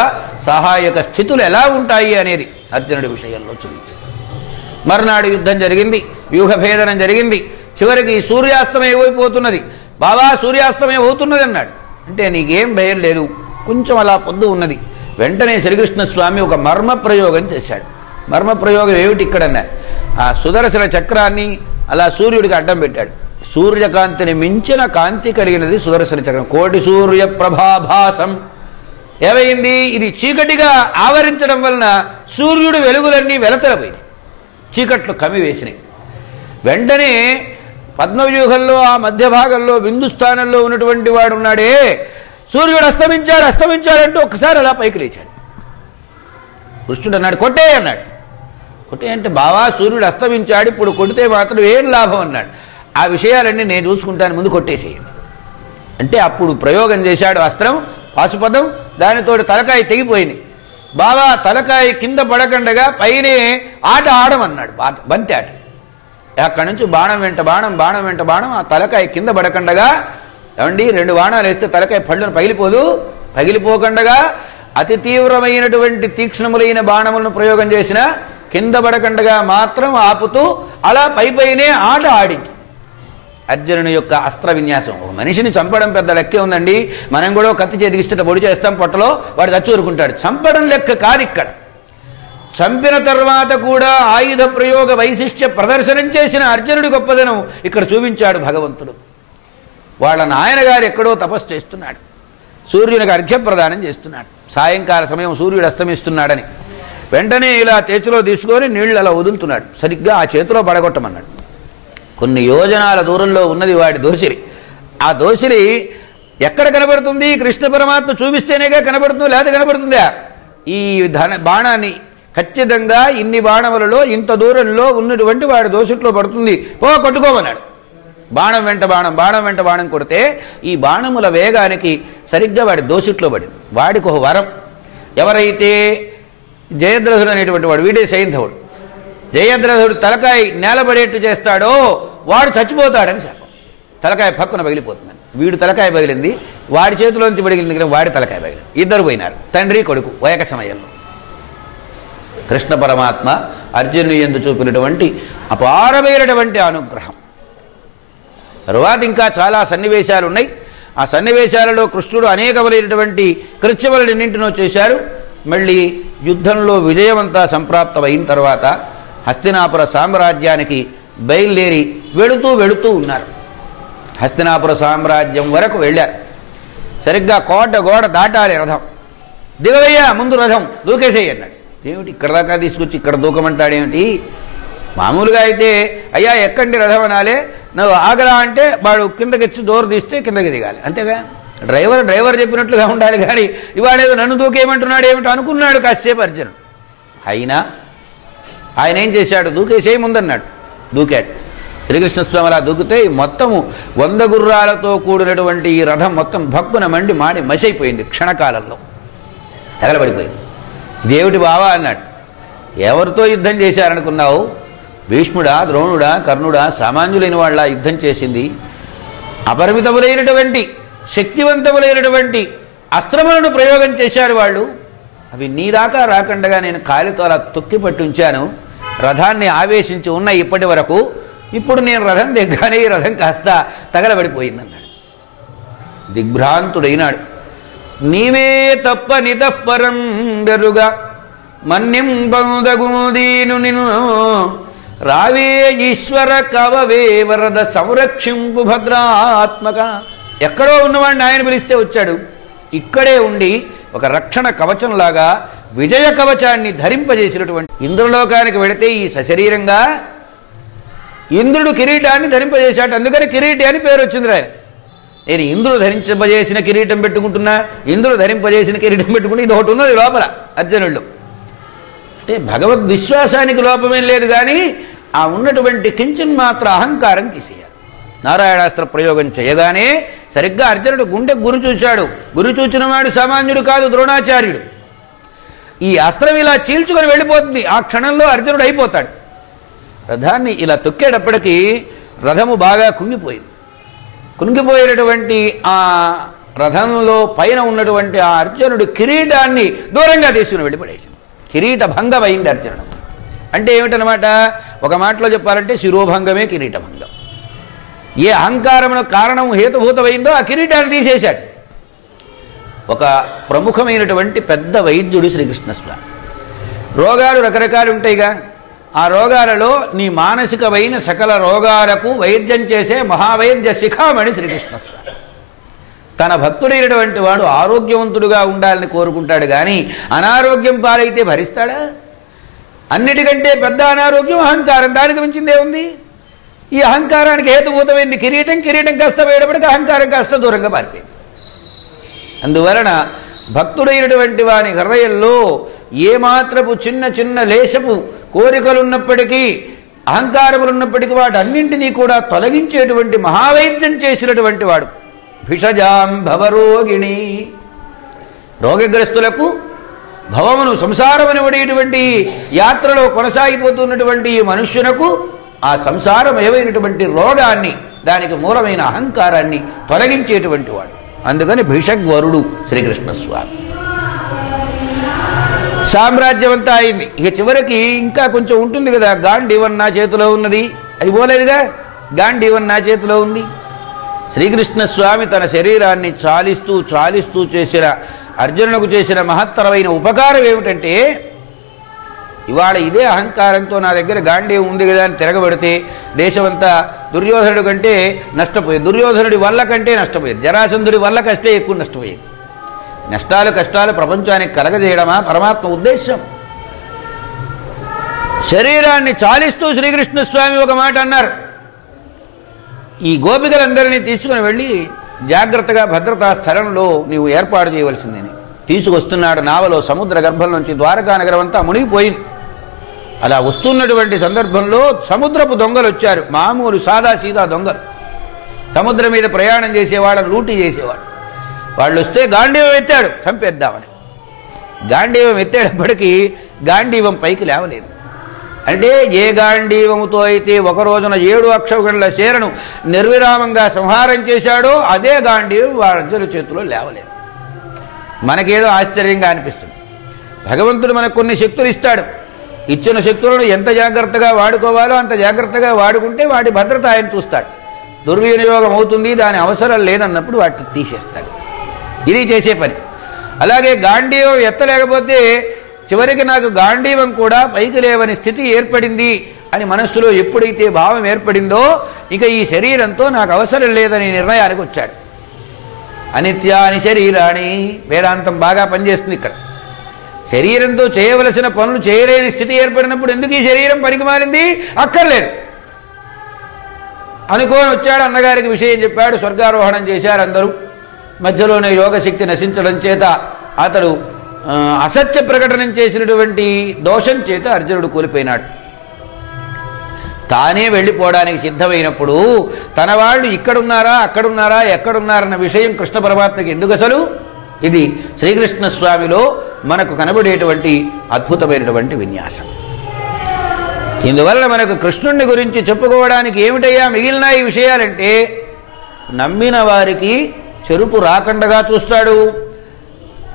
సహాయక స్థితులు ఎలా ఉంటాయి అనేది అర్జునుడి విషయంలో చూపించాడు. మర్నాడు యుద్ధం జరిగింది, వ్యూహభేదనం జరిగింది. చివరికి సూర్యాస్తమయం అయిపోతున్నది. బాబా సూర్యాస్తమయం అవుతున్నది అన్నాడు. అంటే నీకేం భయం లేదు, కొంచెం అలా పొద్దు ఉన్నది. వెంటనే శ్రీకృష్ణస్వామి ఒక మర్మ ప్రయోగం చేశాడు. మర్మ ప్రయోగం ఏమిటి ఇక్కడ అన్నారు. ఆ సుదర్శన చక్రాన్ని అలా సూర్యుడికి అడ్డం పెట్టాడు. సూర్యకాంతిని మించిన కాంతి కలిగినది సుదర్శన చక్రం. కోటి సూర్య ప్రభాభాసం. ఏమైంది, ఇది చీకటిగా ఆవరించడం వలన సూర్యుడు వెలుగులన్నీ వెలతలపోయింది, చీకట్లు కమ్మివేసినాయి. వెంటనే పద్మవ్యూహంలో ఆ మధ్య భాగంలో బిందు స్థానంలో ఉన్నటువంటి వాడు ఉన్నాడే, సూర్యుడు అస్తమించాడంటూ ఒక్కసారి అలా పైకి లేచాడు. కృష్ణుడు అన్నాడు, కొట్టే అన్నాడు. కొట్టే అంటే బావా సూర్యుడు అస్తమించాడు, ఇప్పుడు కొడితే మాత్రం ఏం లాభం అన్నాడు. ఆ విషయాలన్నీ నేను చూసుకుంటాను, ముందు కొట్టేసేయండి అంటే అప్పుడు ప్రయోగం చేశాడు అస్త్రం పాశుపదం. దానితో తలకాయ తెగిపోయింది. బావా తలకాయ కింద పడకుండగా పైనే ఆట ఆడమన్నాడు, బంతి ఆట. అక్కడి నుంచి బాణం వెంట బాణం ఆ తలకాయ కింద పడకుండగా, ఏమండి 2 బాణాలు వేస్తే తలకాయ పళ్ళను పగిలిపోకుండగా అతి తీవ్రమైనటువంటి తీక్ష్ణములైన బాణములను ప్రయోగం చేసిన కింద పడకుండగా మాత్రం ఆపుతూ అలా పైనే ఆట ఆడించింది. అర్జునుని యొక్క అస్త్ర విన్యాసం. ఒక మనిషిని చంపడం పెద్ద లెక్కే ఉందండి. మనం కూడా కత్తి చేతికిస్తే పొడి చేస్తాం పొట్టలో, వాడు చచ్చూరుకుంటాడు. చంపడం లెక్క కాదు ఇక్కడ. చంపిన తర్వాత కూడా ఆయుధ ప్రయోగ వైశిష్ట్య ప్రదర్శనం చేసిన అర్జునుడి గొప్పదనం ఇక్కడ చూపించాడు భగవంతుడు. వాళ్ళ నాయనగారు ఎక్కడో తపస్సు చేస్తున్నాడు, సూర్యునికి అర్ఘ్యప్రదానం చేస్తున్నాడు. సాయంకాల సమయం సూర్యుడు అస్తమిస్తున్నాడని వెంటనే ఇలా చేతిలో తీసుకొని నీళ్ళు అలా వదులుతున్నాడు. సరిగ్గా ఆ చేతిలో పడగొట్టమన్నాడు. కొన్ని యోజనాల దూరంలో ఉన్నది వాడి దోసిలి. ఆ దోసిలి ఎక్కడ కనబడుతుంది, కృష్ణ పరమాత్మ చూపిస్తేనేగా కనబడుతుంది, లేదా కనబడుతుందా? ఈ బాణాన్ని ఖచ్చితంగా ఇన్ని బాణములలో ఇంత దూరంలో ఉన్నటువంటి వాడి దోసిట్లో పడుతుంది, కొట్టుకోమన్నాడు. బాణం వెంట బాణం కొడితే ఈ బాణముల వేగానికి సరిగ్గా వాడి దోసిట్లో పడింది. వాడికి ఒక వరం. ఎవరైతే జయద్రథుడు అనేటువంటి వాడు, వీడే సైంధవుడు, జయద్రథుడు తలకాయ నేలబడేట్టు చేస్తాడో వాడు చచ్చిపోతాడని శాపం. తలకాయ పక్కన పగిలిపోతుందని. వీడు తలకాయ పగిలింది, వాడి చేతిలోంచి పగిలింది కానీ వాడి తలకాయ పగిలింది. ఇద్దరు పోయినారు, తండ్రి కొడుకు ఏక సమయంలో. కృష్ణ పరమాత్మ అర్జునుని యందు చూపినటువంటి అపారమైనటువంటి అనుగ్రహం. తరువాత ఇంకా చాలా సన్నివేశాలు ఉన్నాయి. ఆ సన్నివేశాలలో కృష్ణుడు అనేకమైనటువంటి కృత్యములన్నింటినో చేశారు. మళ్ళీ యుద్ధంలో విజయమంతా సంప్రాప్తమైన తర్వాత హస్తినాపుర సామ్రాజ్యానికి బయలుదేరి వెళుతూ ఉన్నారు. హస్తినాపుర సామ్రాజ్యం వరకు వెళ్ళారు. సరిగ్గా గోడ దాటాలి రథం. దిగవయ్యా ముందు రథం దూకేసేయి అన్నాడు. ఏమిటి ఇక్కడ దాకా తీసుకొచ్చి ఇక్కడ దూకమంటాడేమిటి? మామూలుగా అయితే అయ్యా ఎక్కండి రథం అనాలే, నువ్వు ఆగలా అంటే వాడు కిందకి డోర్ తీస్తే కిందకి దిగాలి, అంతేగా. డ్రైవర్ చెప్పినట్లుగా ఉండాలి. కానీ ఇవాడేదో నన్ను దూకేయమంటున్నాడు ఏమిటో అనుకున్నాడు కాసేపు అర్జునుడు. అయినా ఆయన ఏం చేశాడు, దూకేసేయి ముందన్నాడు. దూకాడు. శ్రీకృష్ణస్వామి అలా దూకితే మొత్తము 100 గుర్రాలతో కూడినటువంటి ఈ రథం మొత్తం భక్కున మండి మాడి మసైపోయింది. క్షణకాలంలో తగలబడిపోయింది. దేవుడి బావా అన్నాడు. ఎవరితో యుద్ధం చేశారనుకున్నావు? భీష్ముడా, ద్రోణుడా, కర్ణుడా, సామాన్యులైన వాళ్ళ యుద్ధం చేసింది? అపరిమితములైనటువంటి శక్తివంతములైనటువంటి అస్త్రములను ప్రయోగం చేశారు వాళ్ళు. అవి నీ దాకా రాకుండా నేను కాలితో అలా తొక్కి పట్టుంచాను. రథాన్ని ఆవేశించి ఉన్నాయి ఇప్పటి వరకు. ఇప్పుడు నేను రథం దిగ్గానే ఈ రథం కాస్త తగలబడిపోయిందన్నాడు. దిగ్భ్రాంతుడైనాడు. నీవే తప్ప నితఃపరం బెరుగా మన్నింబందగుదీను నిన్ను రావే ఈశ్వర కవవే వరద సంరక్షింపు భద్రాత్మక. ఎక్కడో ఉన్నవాడిని ఆయన పిలిస్తే వచ్చాడు. ఇక్కడే ఉండి ఒక రక్షణ కవచంలాగా విజయ కవచాన్ని ధరింపజేసినటువంటి ఇంద్రలోకానికి వెళితే ఈ సశరీరంగా ఇంద్రుడు కిరీటాన్ని ధరింపజేశాడు. అందుకని కిరీటి అని పేరు వచ్చింది. ఆయన నేను ఇంద్రుడు ధరింపజేసిన కిరీటం పెట్టుకుంటున్నా, ఇంద్రుడు ధరింపజేసిన కిరీటం పెట్టుకుంటే ఇది ఒకటి ఉన్నది లోపల అర్జునుడు. అంటే భగవద్ విశ్వాసానికి లోపమేం లేదు, కానీ ఆ ఉన్నటువంటి కించిన్ మాత్ర అహంకారం తీసేయాలి. నారాయణాస్త్ర ప్రయోగం చేయగానే సరిగ్గా అర్జునుడు గుండె గురి చూశాడు. గురి చూచిన వాడు సామాన్యుడు కాదు, ద్రోణాచార్యుడు. ఈ అస్త్రం ఇలా చీల్చుకొని వెళ్ళిపోతుంది. ఆ క్షణంలో అర్జునుడు అయిపోతాడు. రథాన్ని ఇలా తొక్కేటప్పటికీ రథము బాగా కుంగిపోయింది. కుంగిపోయినటువంటి ఆ రథంలో పైన ఉన్నటువంటి ఆ అర్జునుడు కిరీటాన్ని దూరంగా తీసుకుని వెళ్ళిపడేసింది. కిరీట భంగమైంది అర్జునుడు. అంటే ఏమిటనమాట? ఒక మాటలో చెప్పాలంటే శిరోభంగమే కిరీటభంగం. ఏ అహంకారమునకు కారణం హేతుభూతమైందో ఆ కిరీటాన్ని తీసేశాడు. ఒక ప్రముఖమైనటువంటి పెద్ద వైద్యుడు శ్రీకృష్ణస్వామి. రోగాలు రకరకాలు ఉంటాయిగా. ఆ రోగాలలో నీ మానసికమైన సకల రోగాలకు వైద్యం చేసే మహావైద్య శిఖామణి శ్రీకృష్ణస్వామి. తన భక్తుడైనటువంటి వాడు ఆరోగ్యవంతుడుగా ఉండాలని కోరుకుంటాడు, కానీ అనారోగ్యం పాలైతే భరిస్తాడా? అన్నిటికంటే పెద్ద అనారోగ్యం అహంకారం. దానికి మించిందే ఉంది. ఈ అహంకారానికి హేతుభూతమైంది కిరీటం. కిరీటం కాస్త వేయడపటికి అహంకారం కాస్త దూరంగా పారిపోయింది. అందువలన భక్తుడైనటువంటి వాని హృదయంలో ఏమాత్రపు చిన్న చిన్న లేశపు కోరికలున్నప్పటికీ, అహంకారములున్నప్పటికీ వాటన్నింటినీ కూడా తొలగించేటువంటి మహావైద్యం చేసినటువంటి వాడు. భిషజాం భవరోగిణి. రోగగ్రస్తులకు భవమును సంసారమనివడేటువంటి యాత్రలో కొనసాగిపోతున్నటువంటి ఈ మనుష్యునకు ఆ సంసారమయమైనటువంటి రోగాన్ని, దానికి మూలమైన అహంకారాన్ని తొలగించేటువంటి వాడు. అందుకని భిషగ్వరుడు శ్రీకృష్ణస్వామి. సామ్రాజ్యం అంతా అయింది. ఇక చివరికి ఇంకా కొంచెం ఉంటుంది కదా. గాంధీవన్ నా చేతిలో ఉన్నది, అది పోలేదుగా. గాంధీవన్ నా చేతిలో ఉంది. శ్రీకృష్ణస్వామి తన శరీరాన్ని చాలిస్తూ చాలిస్తూ చేసిన అర్జునులకు చేసిన మహత్తరమైన ఉపకారం ఏమిటంటే, ఇవాళ ఇదే అహంకారంతో నా దగ్గర గాంధీవం ఉంది కదా అని తిరగబడితే దేశమంతా దుర్యోధనుడి కంటే నష్టపోయేది. దుర్యోధనుడి వల్ల కంటే నష్టపోయేది. జరాసంధుడి వల్ల కష్టే ఎక్కువ నష్టపోయేది. నష్టాలు కష్టాలు ప్రపంచానికి కలగజేయడమా పరమాత్మ ఉద్దేశం? శరీరాన్ని చాలిస్తూ శ్రీకృష్ణస్వామి ఒక మాట అన్నారు. ఈ గోపికలందరినీ తీసుకుని వెళ్ళి జాగ్రత్తగా భద్రతా స్థలంలో నీవు ఏర్పాటు చేయవలసిందని తీసుకొస్తున్నాడు. నావలో సముద్ర గర్భం నుంచి ద్వారకా నగరం అంతా మునిగిపోయింది. అలా వస్తున్నటువంటి సందర్భంలో సముద్రపు దొంగలు వచ్చారు. మామూలు సాదా సీదా దొంగలు. సముద్రం మీద ప్రయాణం చేసేవాళ్ళని లూటీ చేసేవాడు. వాళ్ళు వస్తే గాంధీవం ఎత్తాడు చంపేద్దామని. గాంధీవం ఎత్తేటప్పటికీ గాంధీవం పైకి లేవలేదు. అంటే ఏ గాంధీవముతో అయితే ఒక రోజున 7 అక్షౌహిణుల సేనను నిర్విరామంగా సంహారం చేశాడో అదే గాంధీవం అర్జునుడి చేతిలో లేవలేదు. మనకేదో ఆశ్చర్యంగా అనిపిస్తుంది. భగవంతుడు మనకు కొన్ని శక్తులు ఇస్తాడు. ఇచ్చిన శక్తులను ఎంత జాగ్రత్తగా వాడుకోవాలో అంత జాగ్రత్తగా వాడుకుంటే వాటి భద్రత ఆయన చూస్తాడు. దుర్వినియోగం అవుతుంది, దాని అవసరం లేదన్నప్పుడు వాటిని తీసేస్తాడు. ఇది చేసే పని. అలాగే గాంధీవం ఎత్తలేకపోతే చివరికి నాకు గాంధీవం కూడా పైకి లేవని స్థితి ఏర్పడింది అని మనస్సులో ఎప్పుడైతే భావం ఏర్పడిందో ఇక ఈ శరీరంతో నాకు అవసరం లేదని నిర్ణయానికి వచ్చాడు. అనిత్యాని శరీరాణి. వేదాంతం బాగా పనిచేస్తుంది ఇక్కడ. శరీరంతో చేయవలసిన పనులు చేయలేని స్థితి ఏర్పడినప్పుడు ఎందుకు ఈ శరీరం పనికి మారింది? అక్కర్లేదు అనుకోని వచ్చాడు. అన్నగారికి విషయం చెప్పాడు. స్వర్గారోహణం చేశారు అందరూ. మధ్యలోనే యోగశక్తి నశించడం చేత అతడు అసత్య ప్రకటన చేసినటువంటి దోషం చేత అర్జునుడు కూలిపోయినాడు. తానే వెళ్ళిపోవడానికి సిద్ధమైనప్పుడు తన వాళ్ళు ఇక్కడున్నారా అక్కడున్నారా ఎక్కడున్నారన్న విషయం కృష్ణ పరమాత్మకి ఎందుకు అసలు? ఇది శ్రీకృష్ణస్వామిలో మనకు కనబడేటువంటి అద్భుతమైనటువంటి విన్యాసం. ఇందువలన మనకు కృష్ణుడిని గురించి చెప్పుకోవడానికి ఏమిటయ్యా మిగిలిన ఈ విషయాలంటే, నమ్మిన వారికి చెరుపు రాకుండా చూస్తాడు.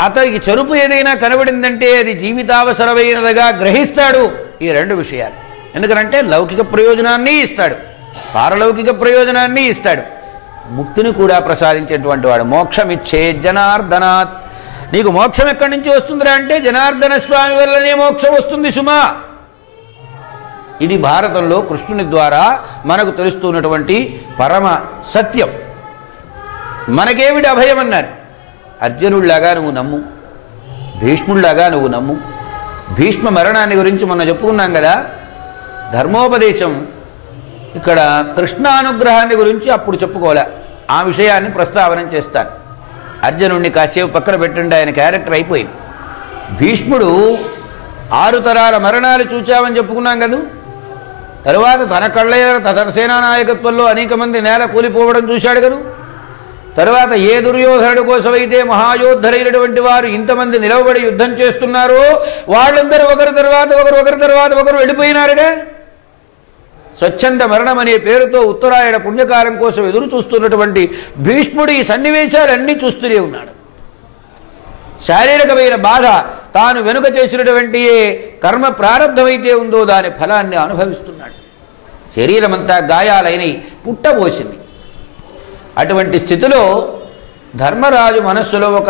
అతనికి చెరుపు ఏదైనా కనబడిందంటే అది జీవితావసరమైనదిగా గ్రహిస్తాడు. ఈ 2 విషయాలు. ఎందుకంటే లౌకిక ప్రయోజనాన్ని ఇస్తాడు, పారలౌకిక ప్రయోజనాన్ని ఇస్తాడు, ముక్తిని కూడా ప్రసాదించేటువంటి వాడు. మోక్షమిచ్చే జనార్దనాత్. నీకు మోక్షం ఎక్కడి నుంచి వస్తుందిరా అంటే జనార్దన స్వామి వల్లనే మోక్షం వస్తుంది సుమా. ఇది భారతంలో కృష్ణుని ద్వారా మనకు తెలుస్తున్నటువంటి పరమ సత్యం. మనకేమిటి అభయం అన్నారు? అర్జునుడిలాగా నువ్వు నమ్ము, భీష్ముడిలాగా నువ్వు నమ్ము. భీష్మ మరణాన్ని గురించి మొన్న చెప్పుకున్నాం కదా. ధర్మోపదేశం ఇక్కడ కృష్ణానుగ్రహాన్ని గురించి అప్పుడు చెప్పుకోలే, ఆ విషయాన్ని ప్రస్తావన చేస్తాను. అర్జునుడిని కాసేపు పక్కన పెట్టండి, ఆయన క్యారెక్టర్ అయిపోయింది. భీష్ముడు 6 తరాల మరణాలు చూచామని చెప్పుకున్నాం కదా. తరువాత తన కళ్ళయ్య తన సేనా నాయకత్వంలో అనేక మంది నేల కూలిపోవడం చూశాడు కదా. తరువాత ఏ దుర్యోధనుడి కోసమైతే మహాయోధులైనటువంటి వారు ఇంతమంది నిలవబడి యుద్ధం చేస్తున్నారో వాళ్ళందరూ ఒకరి తర్వాత ఒకరు వెళ్ళిపోయినారుగా. స్వచ్ఛంద మరణం అనే పేరుతో ఉత్తరాయణ పుణ్యకాలం కోసం ఎదురు చూస్తున్నటువంటి భీష్ముడు ఈ సన్నివేశాలన్నీ చూస్తూనే ఉన్నాడు. శారీరకమైన బాధ, తాను వెనుక చేసినటువంటి కర్మ ప్రారంధమైతే ఉందో దాని ఫలాన్ని అనుభవిస్తున్నాడు. శరీరమంతా గాయాలైనవి, పుట్టబోసింది. అటువంటి స్థితిలో ధర్మరాజు మనస్సులో ఒక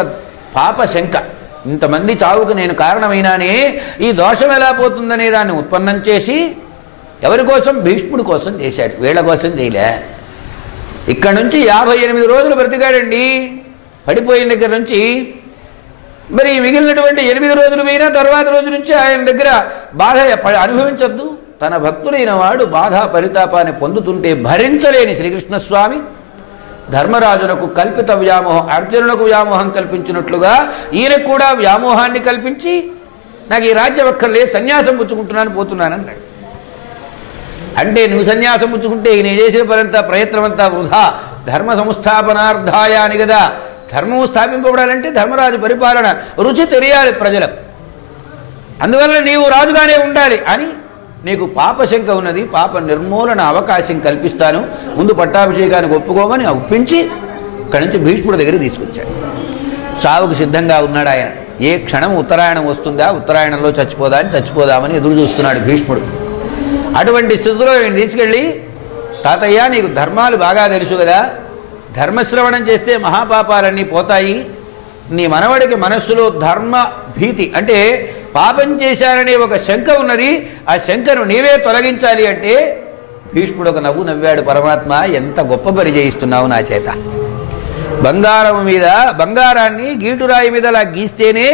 పాప శంక, ఇంతమంది చావుకు నేను కారణమైనానే, ఈ దోషం ఎలా పోతుందనే దాన్ని ఉత్పన్నం చేసి ఎవరి కోసం? భీష్ముడి కోసం చేశాడు, వీళ్ళ కోసం చేయలే. ఇక్కడ నుంచి 58 రోజులు బ్రతికాడండి పడిపోయిన దగ్గర నుంచి. మరి మిగిలినటువంటి 8 రోజులు పోయినా తర్వాత రోజు నుంచి ఆయన దగ్గర బాధ అనుభవించద్దు. తన భక్తుడైన వాడు బాధ పరితాపాన్ని పొందుతుంటే భరించలేని శ్రీకృష్ణస్వామి ధర్మరాజునకు కల్పిత వ్యామోహం, అర్జునులకు వ్యామోహం కల్పించినట్లుగా ఈయనకు కూడా వ్యామోహాన్ని కల్పించి నాకు ఈ రాజ్యం అక్కర్లే, సన్యాసం పుచ్చుకుంటున్నాను పోతున్నానన్నాడు. అంటే నువ్వు సన్యాసం పుచ్చుకుంటే నేను చేసిన పనంతా ప్రయత్నమంతా వృధా, ధర్మ సంస్థాపనార్థాయ అని కదా. ధర్మము స్థాపింపబడాలంటే ధర్మరాజు పరిపాలన రుచి తెలియాలి ప్రజలకు, అందువల్ల నీవు రాజుగానే ఉండాలి అని నీకు పాపశంక ఉన్నది, పాప నిర్మూలన అవకాశం కల్పిస్తాను, ముందు పట్టాభిషేకానికి ఒప్పుకోమని ఒప్పించి అక్కడి నుంచి భీష్ముడి దగ్గర తీసుకొచ్చాడు. చావుకు సిద్ధంగా ఉన్నాడు ఆయన. ఏ క్షణం ఉత్తరాయణం వస్తుందా, ఉత్తరాయణంలో చచ్చిపోదామని ఎదురు చూస్తున్నాడు భీష్ముడు. అటువంటి స్థితిలో ఆయన తీసుకెళ్ళి, తాతయ్య నీకు ధర్మాలు బాగా తెలుసు కదా, ధర్మశ్రవణం చేస్తే మహాపాపాలన్నీ పోతాయి, నీ మనవడికి మనస్సులో ధర్మ భీతి అంటే పాపం చేశారనే ఒక శంక ఉన్నది, ఆ శంకను నీవే తొలగించాలి అంటే భీష్ముడు ఒక నవ్వు నవ్వాడు. పరమాత్మ ఎంత గొప్ప పని చేయిస్తున్నావు నా చేత. బంగారం మీద బంగారాన్ని గీటురాయి మీద అలా గీస్తేనే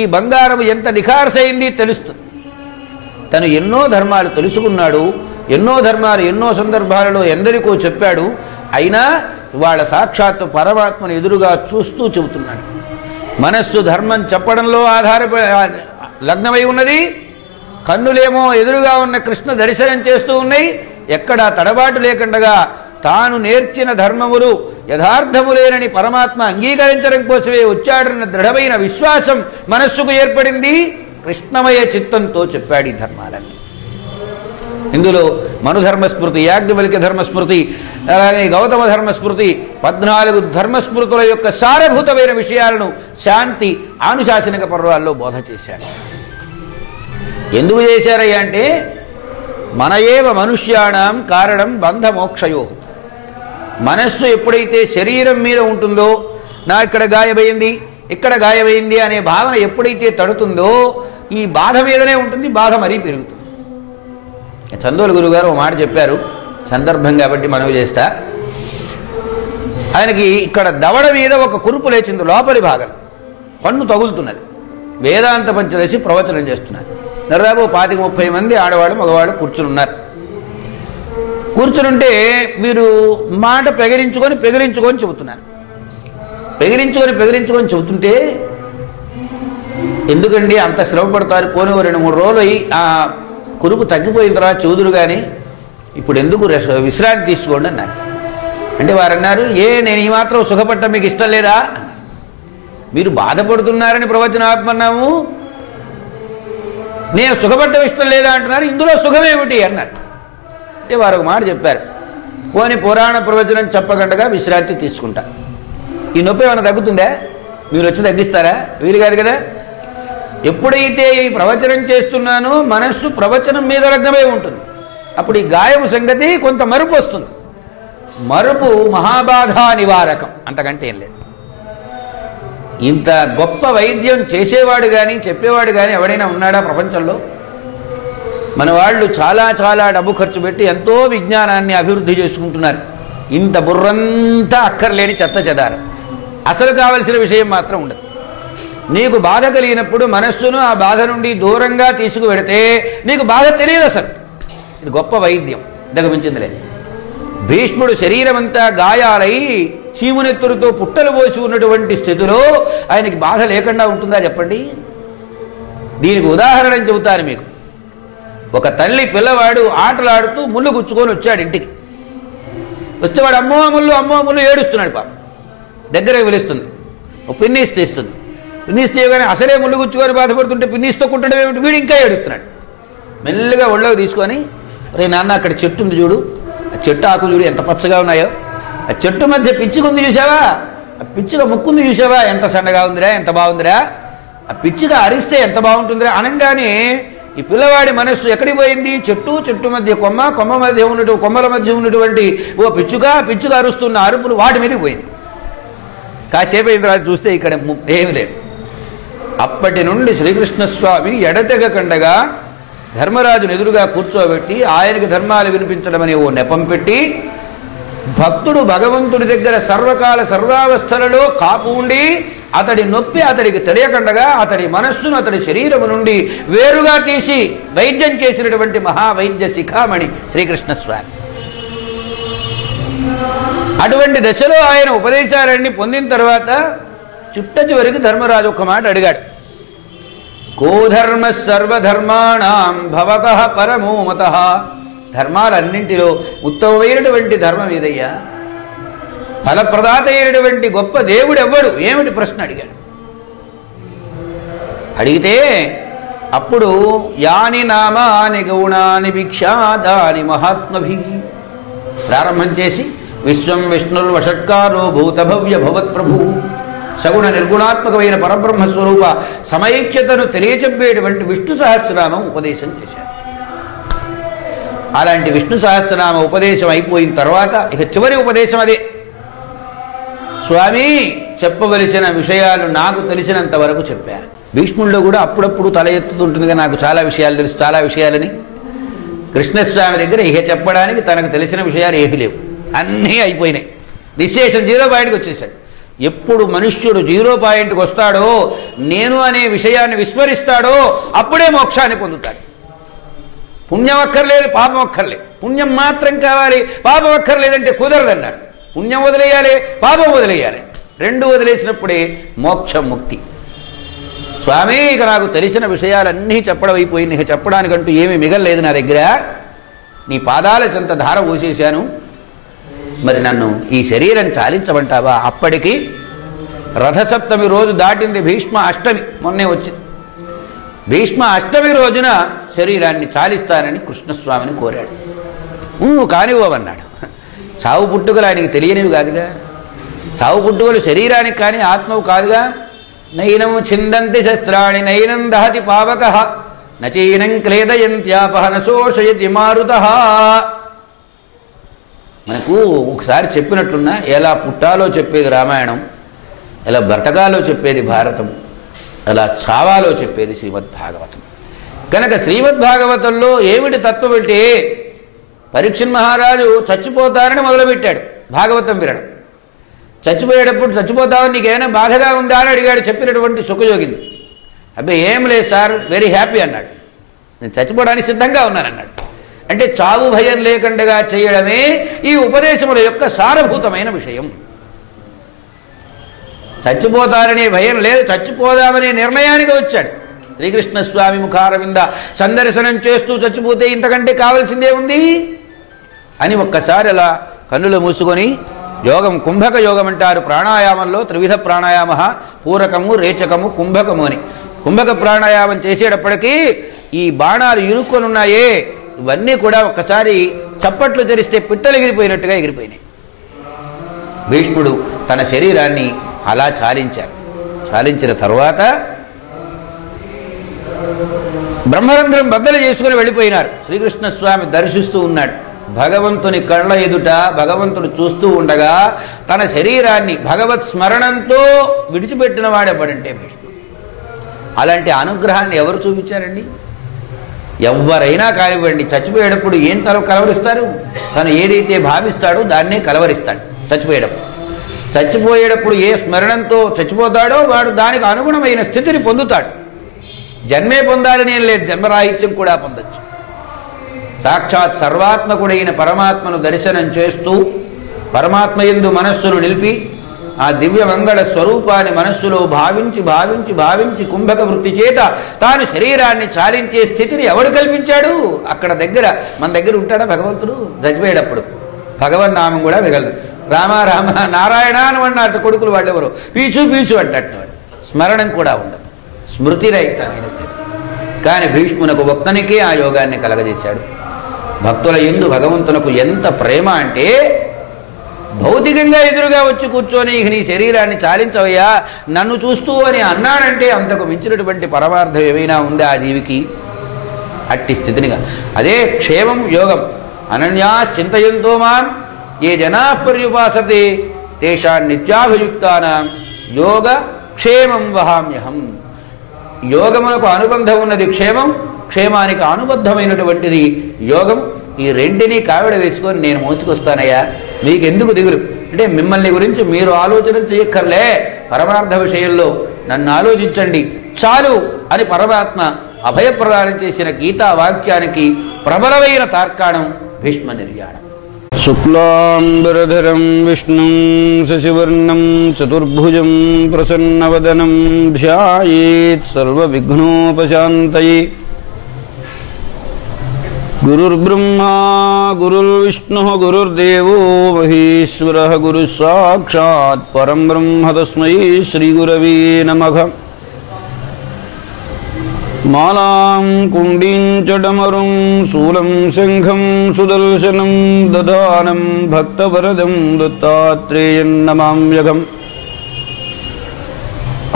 ఈ బంగారం ఎంత నిఖార్సైంది తెలుస్తుంది. తను ఎన్నో ధర్మాలు తెలుసుకున్నాడు, ఎన్నో ధర్మాలు ఎన్నో సందర్భాలలో ఎందరికో చెప్పాడు. అయినా వాళ్ళ సాక్షాత్తు పరమాత్మను ఎదురుగా చూస్తూ చెబుతున్నాడు. మనస్సు ధర్మం చెప్పడంలో లగ్నమై ఉన్నది, కన్నులేమో ఎదురుగా ఉన్న కృష్ణ దర్శనం చేస్తూ ఉన్నాయి. ఎక్కడా తడబాటు లేకుండా తాను నేర్చిన ధర్మములు యథార్థములేనని పరమాత్మ అంగీకరించడం కోసమే వచ్చాడన్న దృఢమైన విశ్వాసం మనస్సుకు ఏర్పడింది. కృష్ణమయ చిత్తంతో చెప్పాడు ఈ ధర్మాలన్నీ. ఇందులో మనుధర్మస్మృతి, యాజ్ఞవల్క్య ధర్మస్మృతి, అలాగే గౌతమ ధర్మస్మృతి, 14 ధర్మస్మృతుల యొక్క సారభూతమైన విషయాలను శాంతి ఆనుశాసనిక పర్వాల్లో బోధ చేశాడు. ఎందుకు చేశారయ్యా అంటే మన ఏవ మనుష్యాణం కారణం బంధమోక్షయో. మనస్సు ఎప్పుడైతే శరీరం మీద ఉంటుందో, నా ఇక్కడ గాయమైంది ఇక్కడ గాయమైంది అనే భావన ఎప్పుడైతే తడుతుందో ఈ బాధ మీదనే ఉంటుంది, బాధ మరీ పెరుగుతుంది. చందోలు గురుగారు ఒక మాట చెప్పారు, సందర్భం కాబట్టి మనవి చేస్తా. ఆయనకి ఇక్కడ దవడ మీద ఒక కురుపు లేచింది, లోపలి భాగం పన్ను తగులుతున్నది. వేదాంత పంచదశి ప్రవచనం చేస్తున్నారు. దాదాపు 25-30 మంది ఆడవాళ్ళు మగవాళ్ళు కూర్చుని ఉన్నారు. కూర్చునుంటే మీరు మాట పెగిరించుకొని చెబుతున్నారు. పెగిరించుకొని చెబుతుంటే ఎందుకండి అంత శ్రమ పడతారు, పోనీ 2-3 రోజులు అయ్యి ఆ కురుపు తగ్గిపోయిన తర్వాత చెబుదురు కానీ ఇప్పుడు ఎందుకు విశ్రాంతి తీసుకోండి అన్నారు. అంటే వారు అన్నారు, నేను ఈ మాత్రం సుఖపడటం మీకు ఇష్టం లేదా? మీరు బాధపడుతున్నారని ప్రవచనాత్మన్నాము, నేను సుఖపడటం ఇష్టం లేదా అంటున్నారు, ఇందులో సుఖమేమిటి అన్నారు. అంటే వారు ఒక మాట చెప్పారు, పోని పురాణ ప్రవచనం చెప్పకుండా విశ్రాంతి తీసుకుంటా. ఈ నొప్పి ఏమైనా తగ్గుతుందా? మీరు వచ్చి తగ్గిస్తారా? వీరు కాదు కదా. ఎప్పుడైతే ఈ ప్రవచనం చేస్తున్నానో మనస్సు ప్రవచనం మీద లగ్నమై ఉంటుంది. అప్పుడు ఈ గాయము సంగతి కొంత మరుపు వస్తుంది. మరుపు మహాబాధ నివారకం, అంతకంటే ఏం లేదు. ఇంత గొప్ప వైద్యం చేసేవాడు కానీ చెప్పేవాడు కానీ ఎవడైనా ఉన్నాడా ప్రపంచంలో? మన వాళ్ళు చాలా చాలా డబ్బు ఖర్చు పెట్టి ఎంతో విజ్ఞానాన్ని అభివృద్ధి చేసుకుంటున్నారు. ఇంత బుర్రంతా అక్కర్లేని చెత్త చెదారు. అసలు కావలసిన విషయం మాత్రం ఉండదు. నీకు బాధ కలిగినప్పుడు మనస్సును ఆ బాధ నుండి దూరంగా తీసుకువెడితే నీకు బాధ తెలియదు అసలు. ఇది గొప్ప వైద్యం, ఇంతకు లేదు. భీష్ముడు శరీరం అంతా గాయాలై చీమునెత్తురుతో పుట్టలు పోసి ఉన్నటువంటి స్థితిలో ఆయనకి బాధ లేకుండా ఉంటుందా చెప్పండి? దీనికి ఉదాహరణ చెబుతాను మీకు. ఒక తల్లి పిల్లవాడు ఆటలాడుతూ ముళ్ళు గుచ్చుకొని వచ్చాడు ఇంటికి. వస్తే వాడు అమ్మో ముళ్ళు ఏడుస్తున్నాడు. పాపం దగ్గరకు పిలుస్తుంది, ఒక పిన్నీస్ తీస్తుంది. పిన్నీస్ తీయగానే అసలే ముళ్ళు గుచ్చుకొని బాధపడుతుంటే పిన్నీస్తో కుట్టడం ఏమిటి, వీడు ఇంకా ఏడుస్తున్నాడు. మెల్లగా ఒళ్ళోకి తీసుకొని, రే నాన్న అక్కడ చెట్టు ఉంది చూడు, ఆ చెట్టు ఆకులు చూడు ఎంత పచ్చగా ఉన్నాయో, ఆ చెట్టు మధ్య పిచ్చిగా ఉంది చూసావా, ఆ పిచ్చిగా ముక్కుంది చూసావా ఎంత సన్నగా ఉందిరా, ఎంత బాగుందిరా, ఆ పిచ్చిగా అరిస్తే ఎంత బాగుంటుందిరా అనగానే ఈ పిల్లవాడి మనస్సు ఎక్కడికి పోయింది? చెట్టు మధ్య కొమ్మల మధ్య ఉన్నటువంటి ఓ పిచ్చుగా అరుస్తున్న అరుపులు వాటి మీదకి పోయింది. కాసేపు అయిన తర్వాత చూస్తే ఇక్కడ ఏమి లేదు. అప్పటి నుండి శ్రీకృష్ణస్వామి ఎడతెగకండగా ధర్మరాజును ఎదురుగా కూర్చోబెట్టి ఆయనకి ధర్మాలు వినిపించడం అనే ఓ నెపం పెట్టి, భక్తుడు భగవంతుడి దగ్గర సర్వకాల సర్వావస్థలలో కాపు ఉండి అతడి నొప్పి అతడికి తెలియకుండగా అతడి మనస్సును అతడి శరీరము నుండి వేరుగా తీసి వైద్యం చేసినటువంటి మహావైద్య శిఖామణి శ్రీకృష్ణస్వామి. అటువంటి దశలో ఆయన ఉపదేశాలన్నీ పొందిన తర్వాత చిట్ట చివరికి ధర్మరాజు ఒక్క మాట అడిగాడు. కోధర్మ సర్వధర్మాణం భవతః పరమో మతః. ధర్మాలన్నింటిలో ఉత్తమమైనటువంటి ధర్మం ఏదయ్యా? ఫలప్రదాత అయినటువంటి గొప్ప దేవుడు ఎవ్వడు? ఏమిటి ప్రశ్న అడిగాడు. అడిగితే అప్పుడు యాని నామాని గౌణాని భిక్షాదాని మహాత్మభి ప్రారంభం చేసి విశ్వం విష్ణుర్వషట్కారో భూతభవ్య భవత్ప్రభు సగుణ నిర్గుణాత్మకమైన పరబ్రహ్మస్వరూప సమైక్యతను తెలియచెప్పేటువంటి విష్ణు సహస్రనామం ఉపదేశం చేశారు. అలాంటి విష్ణు సహస్రనామ ఉపదేశం అయిపోయిన తర్వాత ఇక చివరి ఉపదేశం అదే. స్వామి చెప్పవలసిన విషయాలు నాకు తెలిసినంత వరకు చెప్పారు. భీష్ముడిలో కూడా అప్పుడప్పుడు తల ఎత్తుతుంటుందిగా నాకు చాలా విషయాలు తెలుసు, చాలా విషయాలని. కృష్ణస్వామి దగ్గర ఇక చెప్పడానికి తనకు తెలిసిన విషయాలు ఏమీ లేవు, అన్నీ అయిపోయినాయి. నిశ్శేషం 0 పాయింట్కి వచ్చేసాడు. ఎప్పుడు మనుష్యుడు 0 పాయింట్కి వస్తాడో, నేను అనే విషయాన్ని విస్మరిస్తాడో అప్పుడే మోక్షాన్ని పొందుతాడు. పుణ్యం అక్కర్లేదు, పాపం అక్కర్లేదు. పుణ్యం మాత్రం కావాలి, పాపం అక్కర్లేదంటే కుదరదన్నాడు. పుణ్యం వదిలేయాలి, పాపం వదిలేయాలి. 2 వదిలేసినప్పుడే మోక్షం, ముక్తి. స్వామి ఇక నాకు తెలిసిన విషయాలన్నీ చెప్పడం అయిపోయింది, ఇక చెప్పడానికంటూ ఏమీ మిగలలేదు నా దగ్గర. నీ పాదాల చెంత ధార పోసేశాను, మరి నన్ను ఈ శరీరం చాలించమంటావా? అప్పటికి రథసప్తమి రోజు దాటింది, భీష్మ అష్టమి మొన్నే వచ్చింది. భీష్మ అష్టమి రోజున శరీరాన్ని చాలిస్తానని కృష్ణస్వామిని కోరాడు. కానివ్వమన్నాడు. చావు పుట్టుకలు ఆయనకి తెలియనివి కాదుగా. చావు పుట్టుకలు శరీరానికి కానీ ఆత్మవు కాదుగా. నైనం చిందంతి శస్త్రాణి నైనం దహతి పావకః నచైనం క్లేదయంత్యాపః నశోషయతి మారుతః. మనకు ఒకసారి చెప్పినట్లున్నా ఎలా పుట్టాలో చెప్పేది రామాయణం, ఎలా బ్రతకాలో చెప్పేది భారతం, ఎలా చావాలో చెప్పేది శ్రీమద్భాగవతం. కనుక శ్రీమద్భాగవతంలో ఏమిటి తత్వం అంటే, పరీక్షణ్ మహారాజు చచ్చిపోతారని మొదలుపెట్టాడు భాగవతం వినడం. చచ్చిపోయేటప్పుడు చచ్చిపోతావని నీకేమైనా బాధగా ఉందా అని అడిగాడు చెప్పినటువంటి సుఖయోగిని. అబ్బాయి ఏం లేదు సార్, వెరీ హ్యాపీ అన్నాడు. నేను చచ్చిపోవడానికి సిద్ధంగా ఉన్నానన్నాడు. అంటే చావు భయం లేకుండా చేయడమే ఈ ఉపదేశముల యొక్క సారభూతమైన విషయం. చచ్చిపోతారనే భయం లేదు, చచ్చిపోదామనే నిర్ణయానికి వచ్చాడు. శ్రీకృష్ణస్వామి ముఖారవింద సందర్శనం చేస్తూ చచ్చిపోతే ఇంతకంటే కావాల్సిందే ఉంది అని ఒక్కసారి అలా కన్నులు మూసుకొని యోగం, కుంభక యోగం అంటారు ప్రాణాయామంలో. త్రివిధ ప్రాణాయామ, పూరకము, రేచకము, కుంభకము అని. కుంభక ప్రాణాయామం చేసేటప్పటికీ ఈ బాణాలు ఇరుక్కొని ఉన్నాయే, ఇవన్నీ కూడా ఒక్కసారి చప్పట్లు తెరిస్తే పిట్టలు ఎగిరిపోయినట్టుగా ఎగిరిపోయినాయి. భీష్ముడు తన శరీరాన్ని అలా చాలించారు. చాలించిన తరువాత బ్రహ్మరంధ్రం బద్దలు చేసుకుని వెళ్ళిపోయినారు. శ్రీకృష్ణస్వామి దర్శిస్తూ ఉన్నాడు. భగవంతుని కళ్ళ ఎదుట భగవంతుడు చూస్తూ ఉండగా తన శరీరాన్ని భగవత్ స్మరణంతో విడిచిపెట్టిన వాడెవడంటే భీష్ముడు. అలాంటి అనుగ్రహాన్ని ఎవరు చూపించారండి? ఎవరైనా కానివ్వండి, చచ్చిపోయేటప్పుడు ఏం కలవరిస్తారు? తను ఏదైతే భావిస్తాడో దాన్నే కలవరిస్తాడు. చచ్చిపోయేటప్పుడు ఏ స్మరణంతో చచ్చిపోతాడో వాడు దానికి అనుగుణమైన స్థితిని పొందుతాడు. జన్మే పొందాలని ఏం లేదు, జన్మరాహిత్యం కూడా పొందొచ్చు. సాక్షాత్ సర్వాత్మకుడైన పరమాత్మను దర్శనం చేస్తూ పరమాత్మ యందు మనస్సును నిలిపి ఆ దివ్య మంగళ స్వరూపాన్ని మనస్సులో భావించి భావించి భావించి కుంభక వృత్తి చేత తాను శరీరాన్ని చాలించే స్థితిని ఎవడు కల్పించాడు? అక్కడ మన దగ్గర ఉంటాడా భగవంతుడు? చచ్చిపోయేటప్పుడు భగవన్నామం కూడా మిగలదు. రామ రామ నారాయణ అనమన్నట్టు కొడుకులు వాళ్ళెవరు పీచు పీచు అంటట్టు స్మరణం కూడా ఉండదు, స్మృతిరహితమైన స్థితి. కానీ భీష్మునకు ఒక్కనికే ఆ యోగాన్ని కలగజేశాడు. భక్తుల యందు భగవంతునకు ఎంత ప్రేమ అంటే భౌతికంగా ఎదురుగా వచ్చి కూర్చొని నీ శరీరాన్ని చాలించవయ్యా నన్ను చూస్తూ అని అన్నాడంటే అంతకు మించినటువంటి పరమార్థం ఏమైనా ఉందా ఆ జీవికి? అట్టి స్థితినిగా అదే క్షేమం యోగం. అనన్యాశ్చింతయంతో మాం ఏ జనా పర్యుపాసతే తేషాం నిత్యాభియుక్తానాం యోగ క్షేమం వహామ్యహం. యోగమునకు అనుబంధం ఉన్నది క్షేమం, క్షేమానికి అనుబద్ధమైనటువంటిది యోగం. ఈ రెంటిని కావిడ వేసుకొని నేను మోసుకొస్తానయ్యా, మీకెందుకు దిగులు అంటే మిమ్మల్ని గురించి మీరు ఆలోచన చేయక్కర్లే, పరమార్థ విషయంలో నన్ను ఆలోచించండి చాలు అని పరమాత్మ అభయప్రదానం చేసిన గీతా వాక్యానికి ప్రబలమైన తార్కాణం భీష్మ నిర్యాణం. శుక్లాంబరధరం విష్ణుం శశివర్ణం చతుర్భుజం ప్రసన్నవదనం ధ్యాయేత్ సర్వవిఘ్నోపశాంతయే. గురుర్బ్రహ్మా గురుర్విష్ణుః గురుర్దేవో మహేశ్వరః గురుః సాక్షాత్ పరం బ్రహ్మ తస్మై శ్రీగురవే నమః. మాలాం కుండీం చ డమరుం శూలం శంఖం సుదర్శనం దదానం భక్తవరదం దత్తాత్రేయం నమామ్యహం.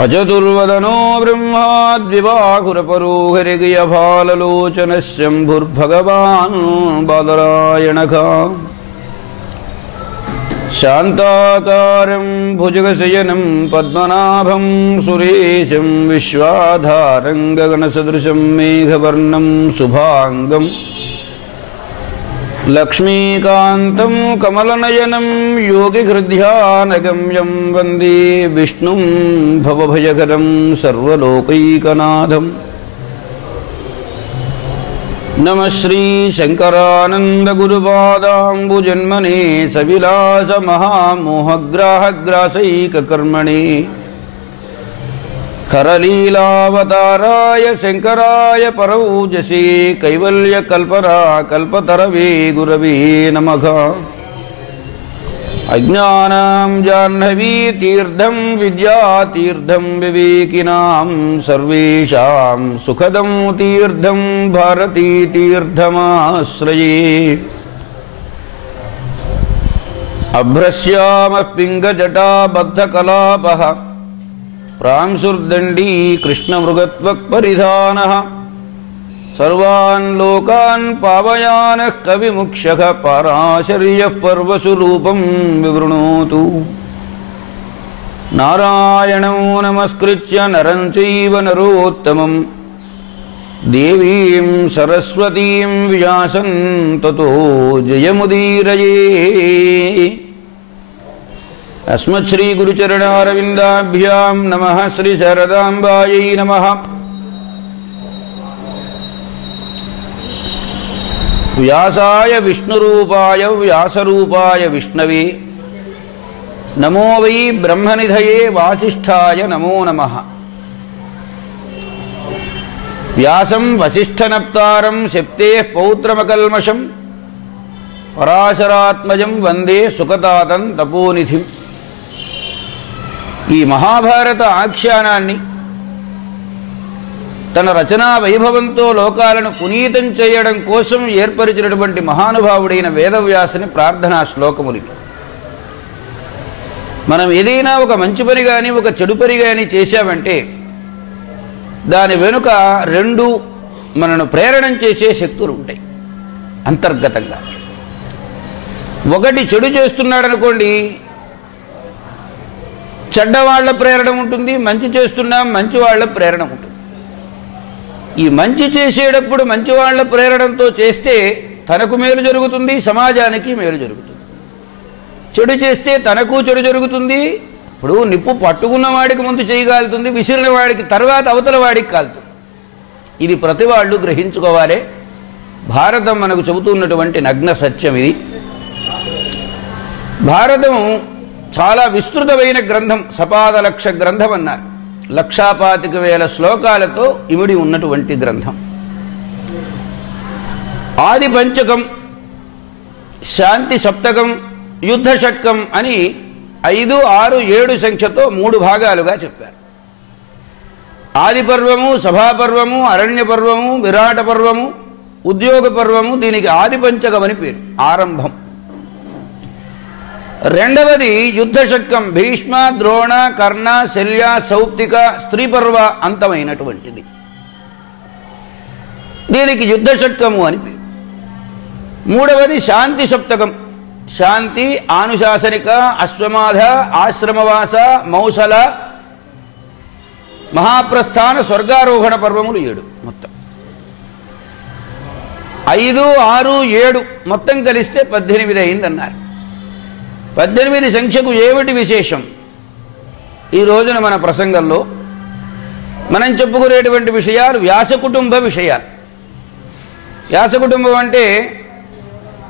అచతుర్వదనో బ్రహ్మా ద్విబాహురపరో హరిగయఫాలలోచన శంభుర్భగవాన్ బాదరాయణః. శాంతాకారం భుజగశయనం పద్మనాభం సురేశం విశ్వాధారం గగనసదృశం మేఘవర్ణం శుభాంగం. లక్ష్మీకాంతం కమలనయనం యోగిహృద్యానగమ్యం వందే విష్ణుం భవభయకరం సర్వలోకైకనాథం. నమః శ్రీ శంకరానంద గురుపాదాంబుజన్మనే సవిలాస మహామోహగ్రాహగ్రాసైకకర్మణే. ఖరలీలావతారాయ శంకరాయ పరౌజసే కైవల్యకల్పరా కల్పతరవే గురవే నమః. అజ్ఞానాం జాహ్నవీ తీర్థం విద్యాతీర్థం వివేకినాం సర్వేషాం సుఖదం తీర్థం భారతీ తీర్థమాశ్రయే. అభ్రశ్యామః పింగజటాబద్ధకలాపః ప్రాంశుర్దండీ కృష్ణమృగత్వక్పరిధానః. సర్వాన్ లోకాన్ పావయానః కవిముక్షః పరాశర్యః పర్వసురూపం వివృణోతు. నారాయణం నమస్కృత్య నరం చైవ నరోత్తమం దేవీం సరస్వతీం వ్యాసం తతో జయముదీరయే. అస్మత్శ్రీ గురుచరణారవిందాభ్యాం నమః. శ్రీ శారదాంబాయై నమః. వ్యాసాయ విష్ణురూపాయ వ్యాసరూపాయ విష్ణవే నమో వై బ్రహ్మనిధయే వాసిష్ఠాయ నమో నమః. వ్యాసం వసిష్ఠనప్తారం శప్తేః పౌత్రమకల్మషం పరాశరాత్మజం వందే సుఖతాతం తపోనిధిం. ఈ మహాభారత ఆఖ్యానాన్ని తన రచనా వైభవంతో లోకాలను పునీతం చేయడం కోసం ఏర్పరిచినటువంటి మహానుభావుడైన వేదవ్యాసుని ప్రార్థనా శ్లోకములికి. మనం ఏదైనా ఒక మంచి పని కానీ ఒక చెడు పని కానీ చేశామంటే దాని వెనుక రెండు మనను ప్రేరణం చేసే శక్తులు ఉంటాయి అంతర్గతంగా. ఒకటి చెడు చేస్తున్నాడు అనుకోండి, చెడ్డవాళ్ల ప్రేరణ ఉంటుంది, మంచి చేస్తున్నాం మంచి వాళ్ళ ప్రేరణ ఉంటుంది. ఈ మంచి చేసేటప్పుడు మంచి వాళ్ళ ప్రేరణతో చేస్తే తనకు మేలు జరుగుతుంది, సమాజానికి మేలు జరుగుతుంది. చెడు చేస్తే తనకు చెడు జరుగుతుంది. ఇప్పుడు నిప్పు పట్టుకున్న వాడికి ముందు చేయగలుగుతుంది, విసిరిన వాడికి తర్వాత అవతల వాడికి కాలుతుంది. ఇది ప్రతి వాళ్ళు గ్రహించుకోవాలి. భారతం మనకు చెబుతున్నటువంటి నగ్న సత్యం ఇది. భారతం చాలా విస్తృతమైన గ్రంథం, సపాద లక్ష గ్రంథం అన్నారు. 1,25,000 శ్లోకాలతో ఇమిడి ఉన్నటువంటి గ్రంథం. ఆది పంచకం, శాంతి సప్తకం, యుద్ధ షట్కం అని 5, 6, 7 సంఖ్యతో 3 భాగాలుగా చెప్పారు. ఆది పర్వము, సభాపర్వము, అరణ్య పర్వము, విరాట పర్వము, ఉద్యోగ పర్వము. దీనికి ఆది పంచకం అని పేరు, ఆరంభం. రెండవది యుద్ధ షట్కం, భీష్మ, ద్రోణ, కర్ణ, శల్య, సౌప్తిక, స్త్రీ పర్వ అంతమైనటువంటిది. దీనికి యుద్ధ షట్కము అని పేరు. మూడవది శాంతి సప్తకం, శాంతి, ఆనుశాసనిక, అశ్వమాధ, ఆశ్రమవాస, మౌసల, మహాప్రస్థాన, స్వర్గారోహణ పర్వములు 7 మొత్తం. 5, 6, 7 మొత్తం కలిస్తే 18 అయిందన్నారు. 18 సంఖ్యకు ఏమిటి విశేషం? ఈ రోజున మన ప్రసంగంలో మనం చెప్పుకునేటువంటి విషయాలు వ్యాస కుటుంబ విషయాలు. వ్యాస కుటుంబం అంటే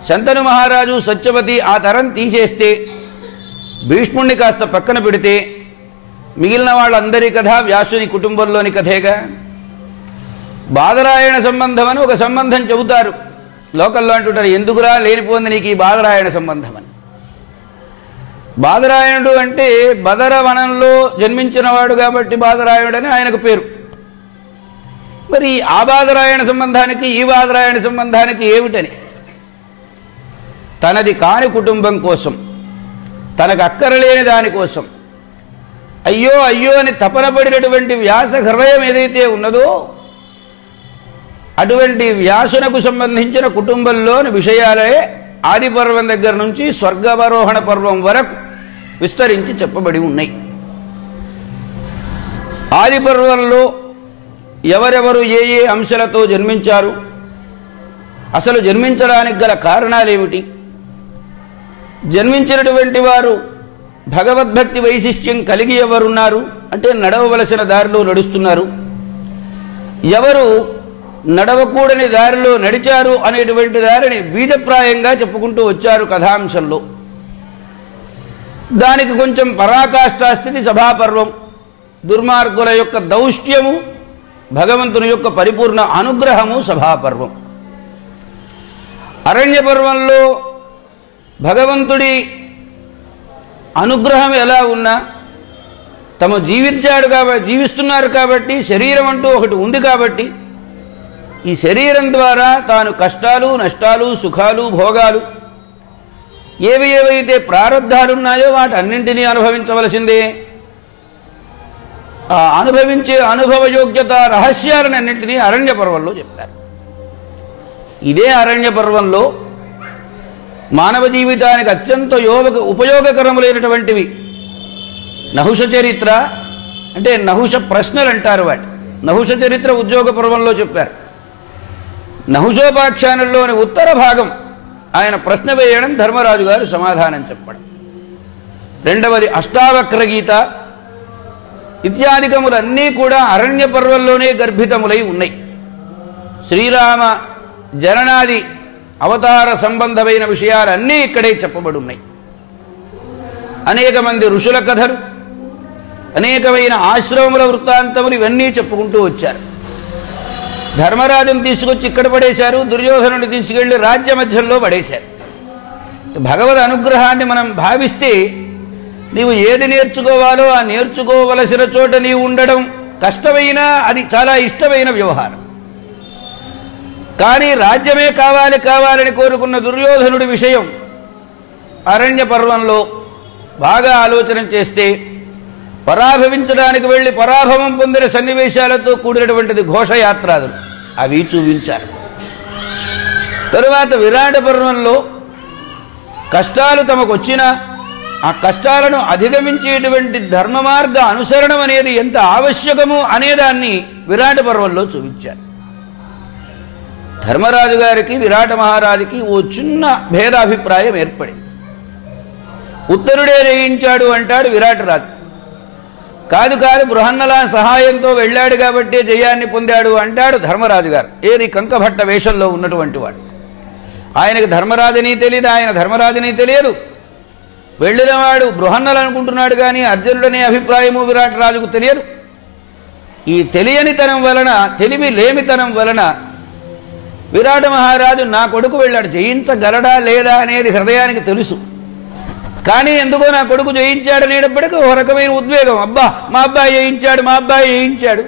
శంతను మహారాజు, సత్యవతి ఆ తరం తీసేస్తే, భీష్ముణ్ణి కాస్త పక్కన పెడితే మిగిలిన వాళ్ళందరి కథ వ్యాసుని కుటుంబంలోని కథేగా. బాదరాయణ సంబంధం అని ఒక సంబంధం చెబుతారు. లోకల్లో అంటుంటారు, ఎందుకురా లేనిపోంది నీకు ఈ బాదరాయణ సంబంధం అని. బాదరాయణుడు అంటే బదర వనంలో జన్మించినవాడు కాబట్టి బాదరాయణుడు అని ఆయనకు పేరు. మరి ఆ బాదరాయణ సంబంధానికి ఈ బాదరాయణ సంబంధానికి ఏమిటని, తనది కాని కుటుంబం కోసం, తనకు అక్కరలేని దానికోసం అయ్యో అయ్యో అని తపనపడినటువంటి వ్యాస హృదయం ఏదైతే ఉన్నదో అటువంటి వ్యాసునకు సంబంధించిన కుటుంబంలోని విషయాలే ఆది పర్వం దగ్గర నుంచి స్వర్గారోహణ పర్వం వరకు విస్తరించి చెప్పబడి ఉన్నాయి. ఆది పర్వంలో ఎవరెవరు ఏ ఏ అంశాలతో జన్మించారు, అసలు జన్మించడానికి గల కారణాలేమిటి, జన్మించినటువంటి వారు భగవద్భక్తి వైశిష్ట్యం కలిగి ఎవరున్నారు అంటే నడవవలసిన దారిలో నడుస్తున్నారు, ఎవరు నడవకూడని దారిలో నడిచారు అనేటువంటి దారిని బీజప్రాయంగా చెప్పుకుంటూ వచ్చారు కథాంశంలో. దానికి కొంచెం పరాకాష్ఠాస్థితి సభాపర్వం, దుర్మార్గుల యొక్క దౌష్ట్యము, భగవంతుని యొక్క పరిపూర్ణ అనుగ్రహము సభాపర్వం. అరణ్య పర్వంలో భగవంతుడి అనుగ్రహం ఎలా ఉన్నా తమ జీవిస్తున్నారు కాబట్టి, శరీరం అంటూ ఒకటి ఉంది కాబట్టి, ఈ శరీరం ద్వారా తాను కష్టాలు, నష్టాలు, సుఖాలు, భోగాలు ఏవైతే ప్రారంధాలున్నాయో వాటన్నింటినీ అనుభవించవలసిందే. ఆ అనుభవించే అనుభవయోగ్యత రహస్యాలను అన్నింటినీ అరణ్య పర్వంలో చెప్పారు. ఇదే అరణ్య పర్వంలో మానవ జీవితానికి అత్యంత ఉపయోగకరములైనటువంటివి నహుష చరిత్ర అంటే నహుష ప్రశ్నలు అంటారు వాటి. నహుష చరిత్ర ఉద్యోగ పర్వంలో చెప్పారు. నహుషోపాఖ్యానంలోని ఉత్తర భాగం ఆయన ప్రశ్న వేయడం, ధర్మరాజు గారు సమాధానం చెప్పడం. రెండవది అష్టావక్ర గీత ఇత్యాదికములన్నీ కూడా అరణ్య పర్వంలోనే గర్భితములై ఉన్నాయి. శ్రీరామ జననాది అవతార సంబంధమైన విషయాలన్నీ ఇక్కడే చెప్పబడి ఉన్నాయి. అనేక మంది ఋషుల కథలు, అనేకమైన ఆశ్రమముల వృత్తాంతములు ఇవన్నీ చెప్పుకుంటూ వచ్చారు. ధర్మరాజును తీసుకొచ్చి ఇక్కడ పడేశారు, దుర్యోధనుని తీసుకెళ్లి రాజ్య మధ్యంలో పడేశారు. భగవద్ అనుగ్రహాన్ని మనం భావిస్తే నీవు ఏది నేర్చుకోవాలో ఆ నేర్చుకోవలసిన చోట నీవు ఉండడం కష్టమైనా అది చాలా ఇష్టమైన వ్యవహారం. కానీ రాజ్యమే కావాలని కోరుకున్న దుర్యోధనుడి విషయం అరణ్య పర్వంలో బాగా ఆలోచన చేస్తే పరాభవించడానికి వెళ్ళి పరాభవం పొందిన సన్నివేశాలతో కూడినటువంటిది ఘోషయాత్రాదులు, అవి చూపించారు. తరువాత విరాట పర్వంలో కష్టాలు తమకు వచ్చినా ఆ కష్టాలను అధిగమించేటువంటి ధర్మ మార్గ అనుసరణం అనేది ఎంత ఆవశ్యకము అనేదాన్ని విరాట పర్వంలో చూపించారు. ధర్మరాజు గారికి విరాట మహారాజుకి ఓ చిన్న భేదాభిప్రాయం ఏర్పడింది. ఉత్తరుడే జయించాడు అంటాడు విరాటరాజు. కాదు కాదు, బృహన్నల సహాయంతో వెళ్ళాడు కాబట్టి జయాన్ని పొందాడు అంటాడు ధర్మరాజు గారు. ఏది కంకభట్ట వేషంలో ఉన్నటువంటి వాడు. ఆయనకు ధర్మరాజుని తెలియదు, ఆయన ధర్మరాజుని తెలియదు. వెళ్ళినవాడు బృహన్నలు అనుకుంటున్నాడు కానీ అర్జునుడనే అభిప్రాయము విరాటరాజుకు తెలియదు. ఈ తెలియనితనం వలన, తెలివి లేమితనం వలన విరాట మహారాజు నా కొడుకు వెళ్ళాడు, జయించగలడా లేదా అనేది హృదయానికి తెలుసు. కానీ ఎందుకో నా కొడుకు జయించాడనేటప్పటికీ ఒక రకమైన ఉద్వేగం. అబ్బా మా అబ్బాయి జయించాడు, మా అబ్బాయి జయించాడు,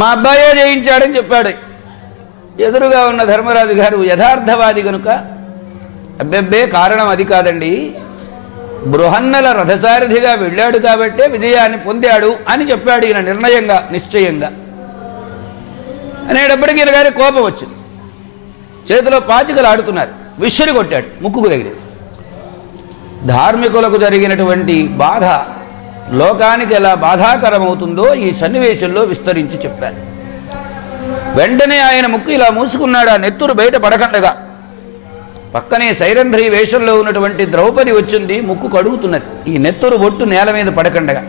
మా అబ్బాయే జయించాడని చెప్పాడు. ఎదురుగా ఉన్న ధర్మరాజు గారు యథార్థవాది కనుక, అబ్బెబ్బే కారణం అది కాదండి, బృహన్నల రథసారథిగా వెళ్ళాడు కాబట్టే విజయాన్ని పొందాడు అని చెప్పాడు ఈయన నిర్ణయంగా, నిశ్చయంగా. అనేటప్పటికీ ఈయన గారి కోపం వచ్చింది. చేతిలో పాచికలు ఆడుతున్నారు, విశ్వని కొట్టాడు, ముక్కుకు తగిలేదు. ధార్మికులకు జరిగినటువంటి బాధ లోకానికి ఎలా బాధాకరమవుతుందో ఈ సన్నివేశంలో విస్తరించి చెప్పారు. వెంటనే ఆయన ముక్కు ఇలా మూసుకున్నాడు, ఆ నెత్తురు బయట పడకండగా. పక్కనే సైరంధ్రి వేషంలో ఉన్నటువంటి ద్రౌపది వచ్చింది, ముక్కు కడుగుతున్నది, ఈ నెత్తురు బొట్టు నేల మీద పడకండగా.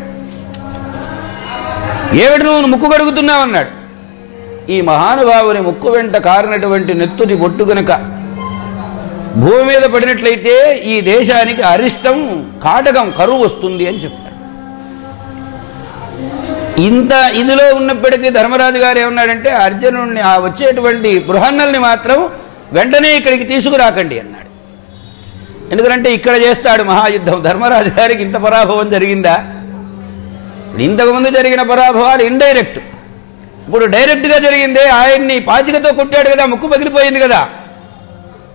ఏమిటి నువ్వు ముక్కు కడుగుతున్నావన్నాడు. ఈ మహానుభావుని ముక్కు వెంట కారినటువంటి నెత్తురి బొట్టు గనుక భూమి మీద పడినట్లయితే ఈ దేశానికి అరిష్టం, కాటకం, కరువు వస్తుంది అని చెప్పారు. ఇంత ఇదిలో ఉన్నప్పటికీ ధర్మరాజు గారు ఏమన్నాడంటే, అర్జునుడిని ఆ వచ్చేటువంటి బృహన్నల్ని మాత్రం వెంటనే ఇక్కడికి తీసుకురాకండి అన్నాడు. ఎందుకంటే ఇక్కడ చేస్తాడు మహాయుద్ధం. ధర్మరాజు గారికి ఇంత పరాభవం జరిగిందా? ఇంతకుముందు జరిగిన పరాభవాలు ఇండైరెక్ట్, ఇప్పుడు డైరెక్ట్గా జరిగిందే. ఆయన్ని పాచికతో కొట్టాడు కదా, ముక్కు పగిలిపోయింది కదా,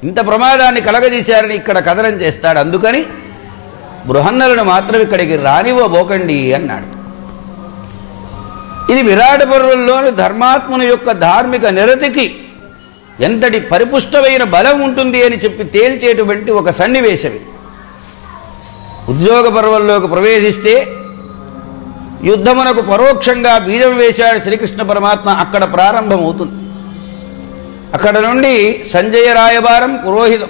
ఇంత ప్రమాదాన్ని కలగజేశారని ఇక్కడ కథనం చేస్తాడు. అందుకని బృహన్నలను మాత్రం ఇక్కడికి రానివ్వబోకండి అన్నాడు. ఇది విరాట పర్వంలోని ధర్మాత్ముని యొక్క ధార్మిక నిరతికి ఎంతటి పరిపుష్టమైన బలం ఉంటుంది అని చెప్పి తేల్చేటువంటి ఒక సన్నివేశం. ఉద్యోగ పర్వంలోకి ప్రవేశిస్తే యుద్ధమునకు పరోక్షంగా బీజం వేశాడు శ్రీకృష్ణ పరమాత్మ. అక్కడ ప్రారంభమవుతుంది. అక్కడ నుండి సంజయ రాయబారం,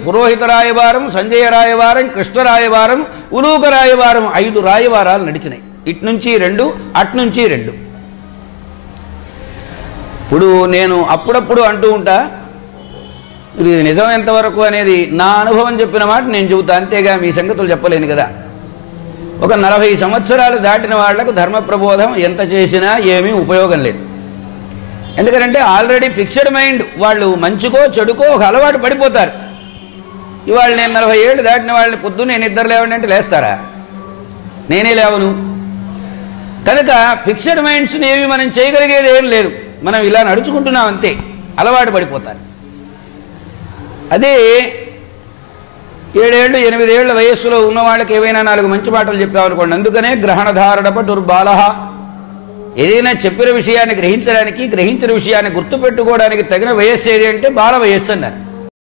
పురోహిత రాయబారం, సంజయ రాయబారం, కృష్ణ రాయబారం, ఉలూక రాయబారం, 5 రాయబారాలు నడిచినాయి. ఇట్నుంచి 2, అట్నుంచి 2. ఇప్పుడు నేను అప్పుడప్పుడు అంటూ ఉంటా, ఇది నిజం ఎంతవరకు అనేది నా అనుభవం చెప్పిన మాట నేను చెబుతా, అంతేగా మీ సంగతులు చెప్పలేను కదా. ఒక 40 సంవత్సరాలు దాటిన వాళ్లకు ధర్మ ప్రబోధం ఎంత చేసినా ఏమీ ఉపయోగం లేదు. ఎందుకంటే ఆల్రెడీ ఫిక్స్డ్ మైండ్, వాళ్ళు మంచికో చెడుకో ఒక అలవాటు పడిపోతారు. ఇవాళ నేను 40 ఏళ్ళు దాటిన వాళ్ళని పొద్దున్న నేను నిద్ర లేవండి అంటే లేస్తారా? నేనే లేవను. కనుక ఫిక్స్డ్ మైండ్స్ని ఏమి మనం చేయగలిగేది ఏం లేదు. మనం ఇలా నడుచుకుంటున్నాం అంతే, అలవాటు పడిపోతారు. అదే 7 ఏళ్ళు 8 ఏళ్ల వయస్సులో ఉన్న వాళ్ళకి ఏవైనా 4 మంచి మాటలు చెప్పామనుకోండి. అందుకనే గ్రహణధారణ పటుర్బాలః, ఏదైనా చెప్పిన విషయాన్ని గ్రహించడానికి, గ్రహించిన విషయాన్ని గుర్తుపెట్టుకోవడానికి తగిన వయస్సు ఏది అంటే బాల వయస్సు అన్నారు.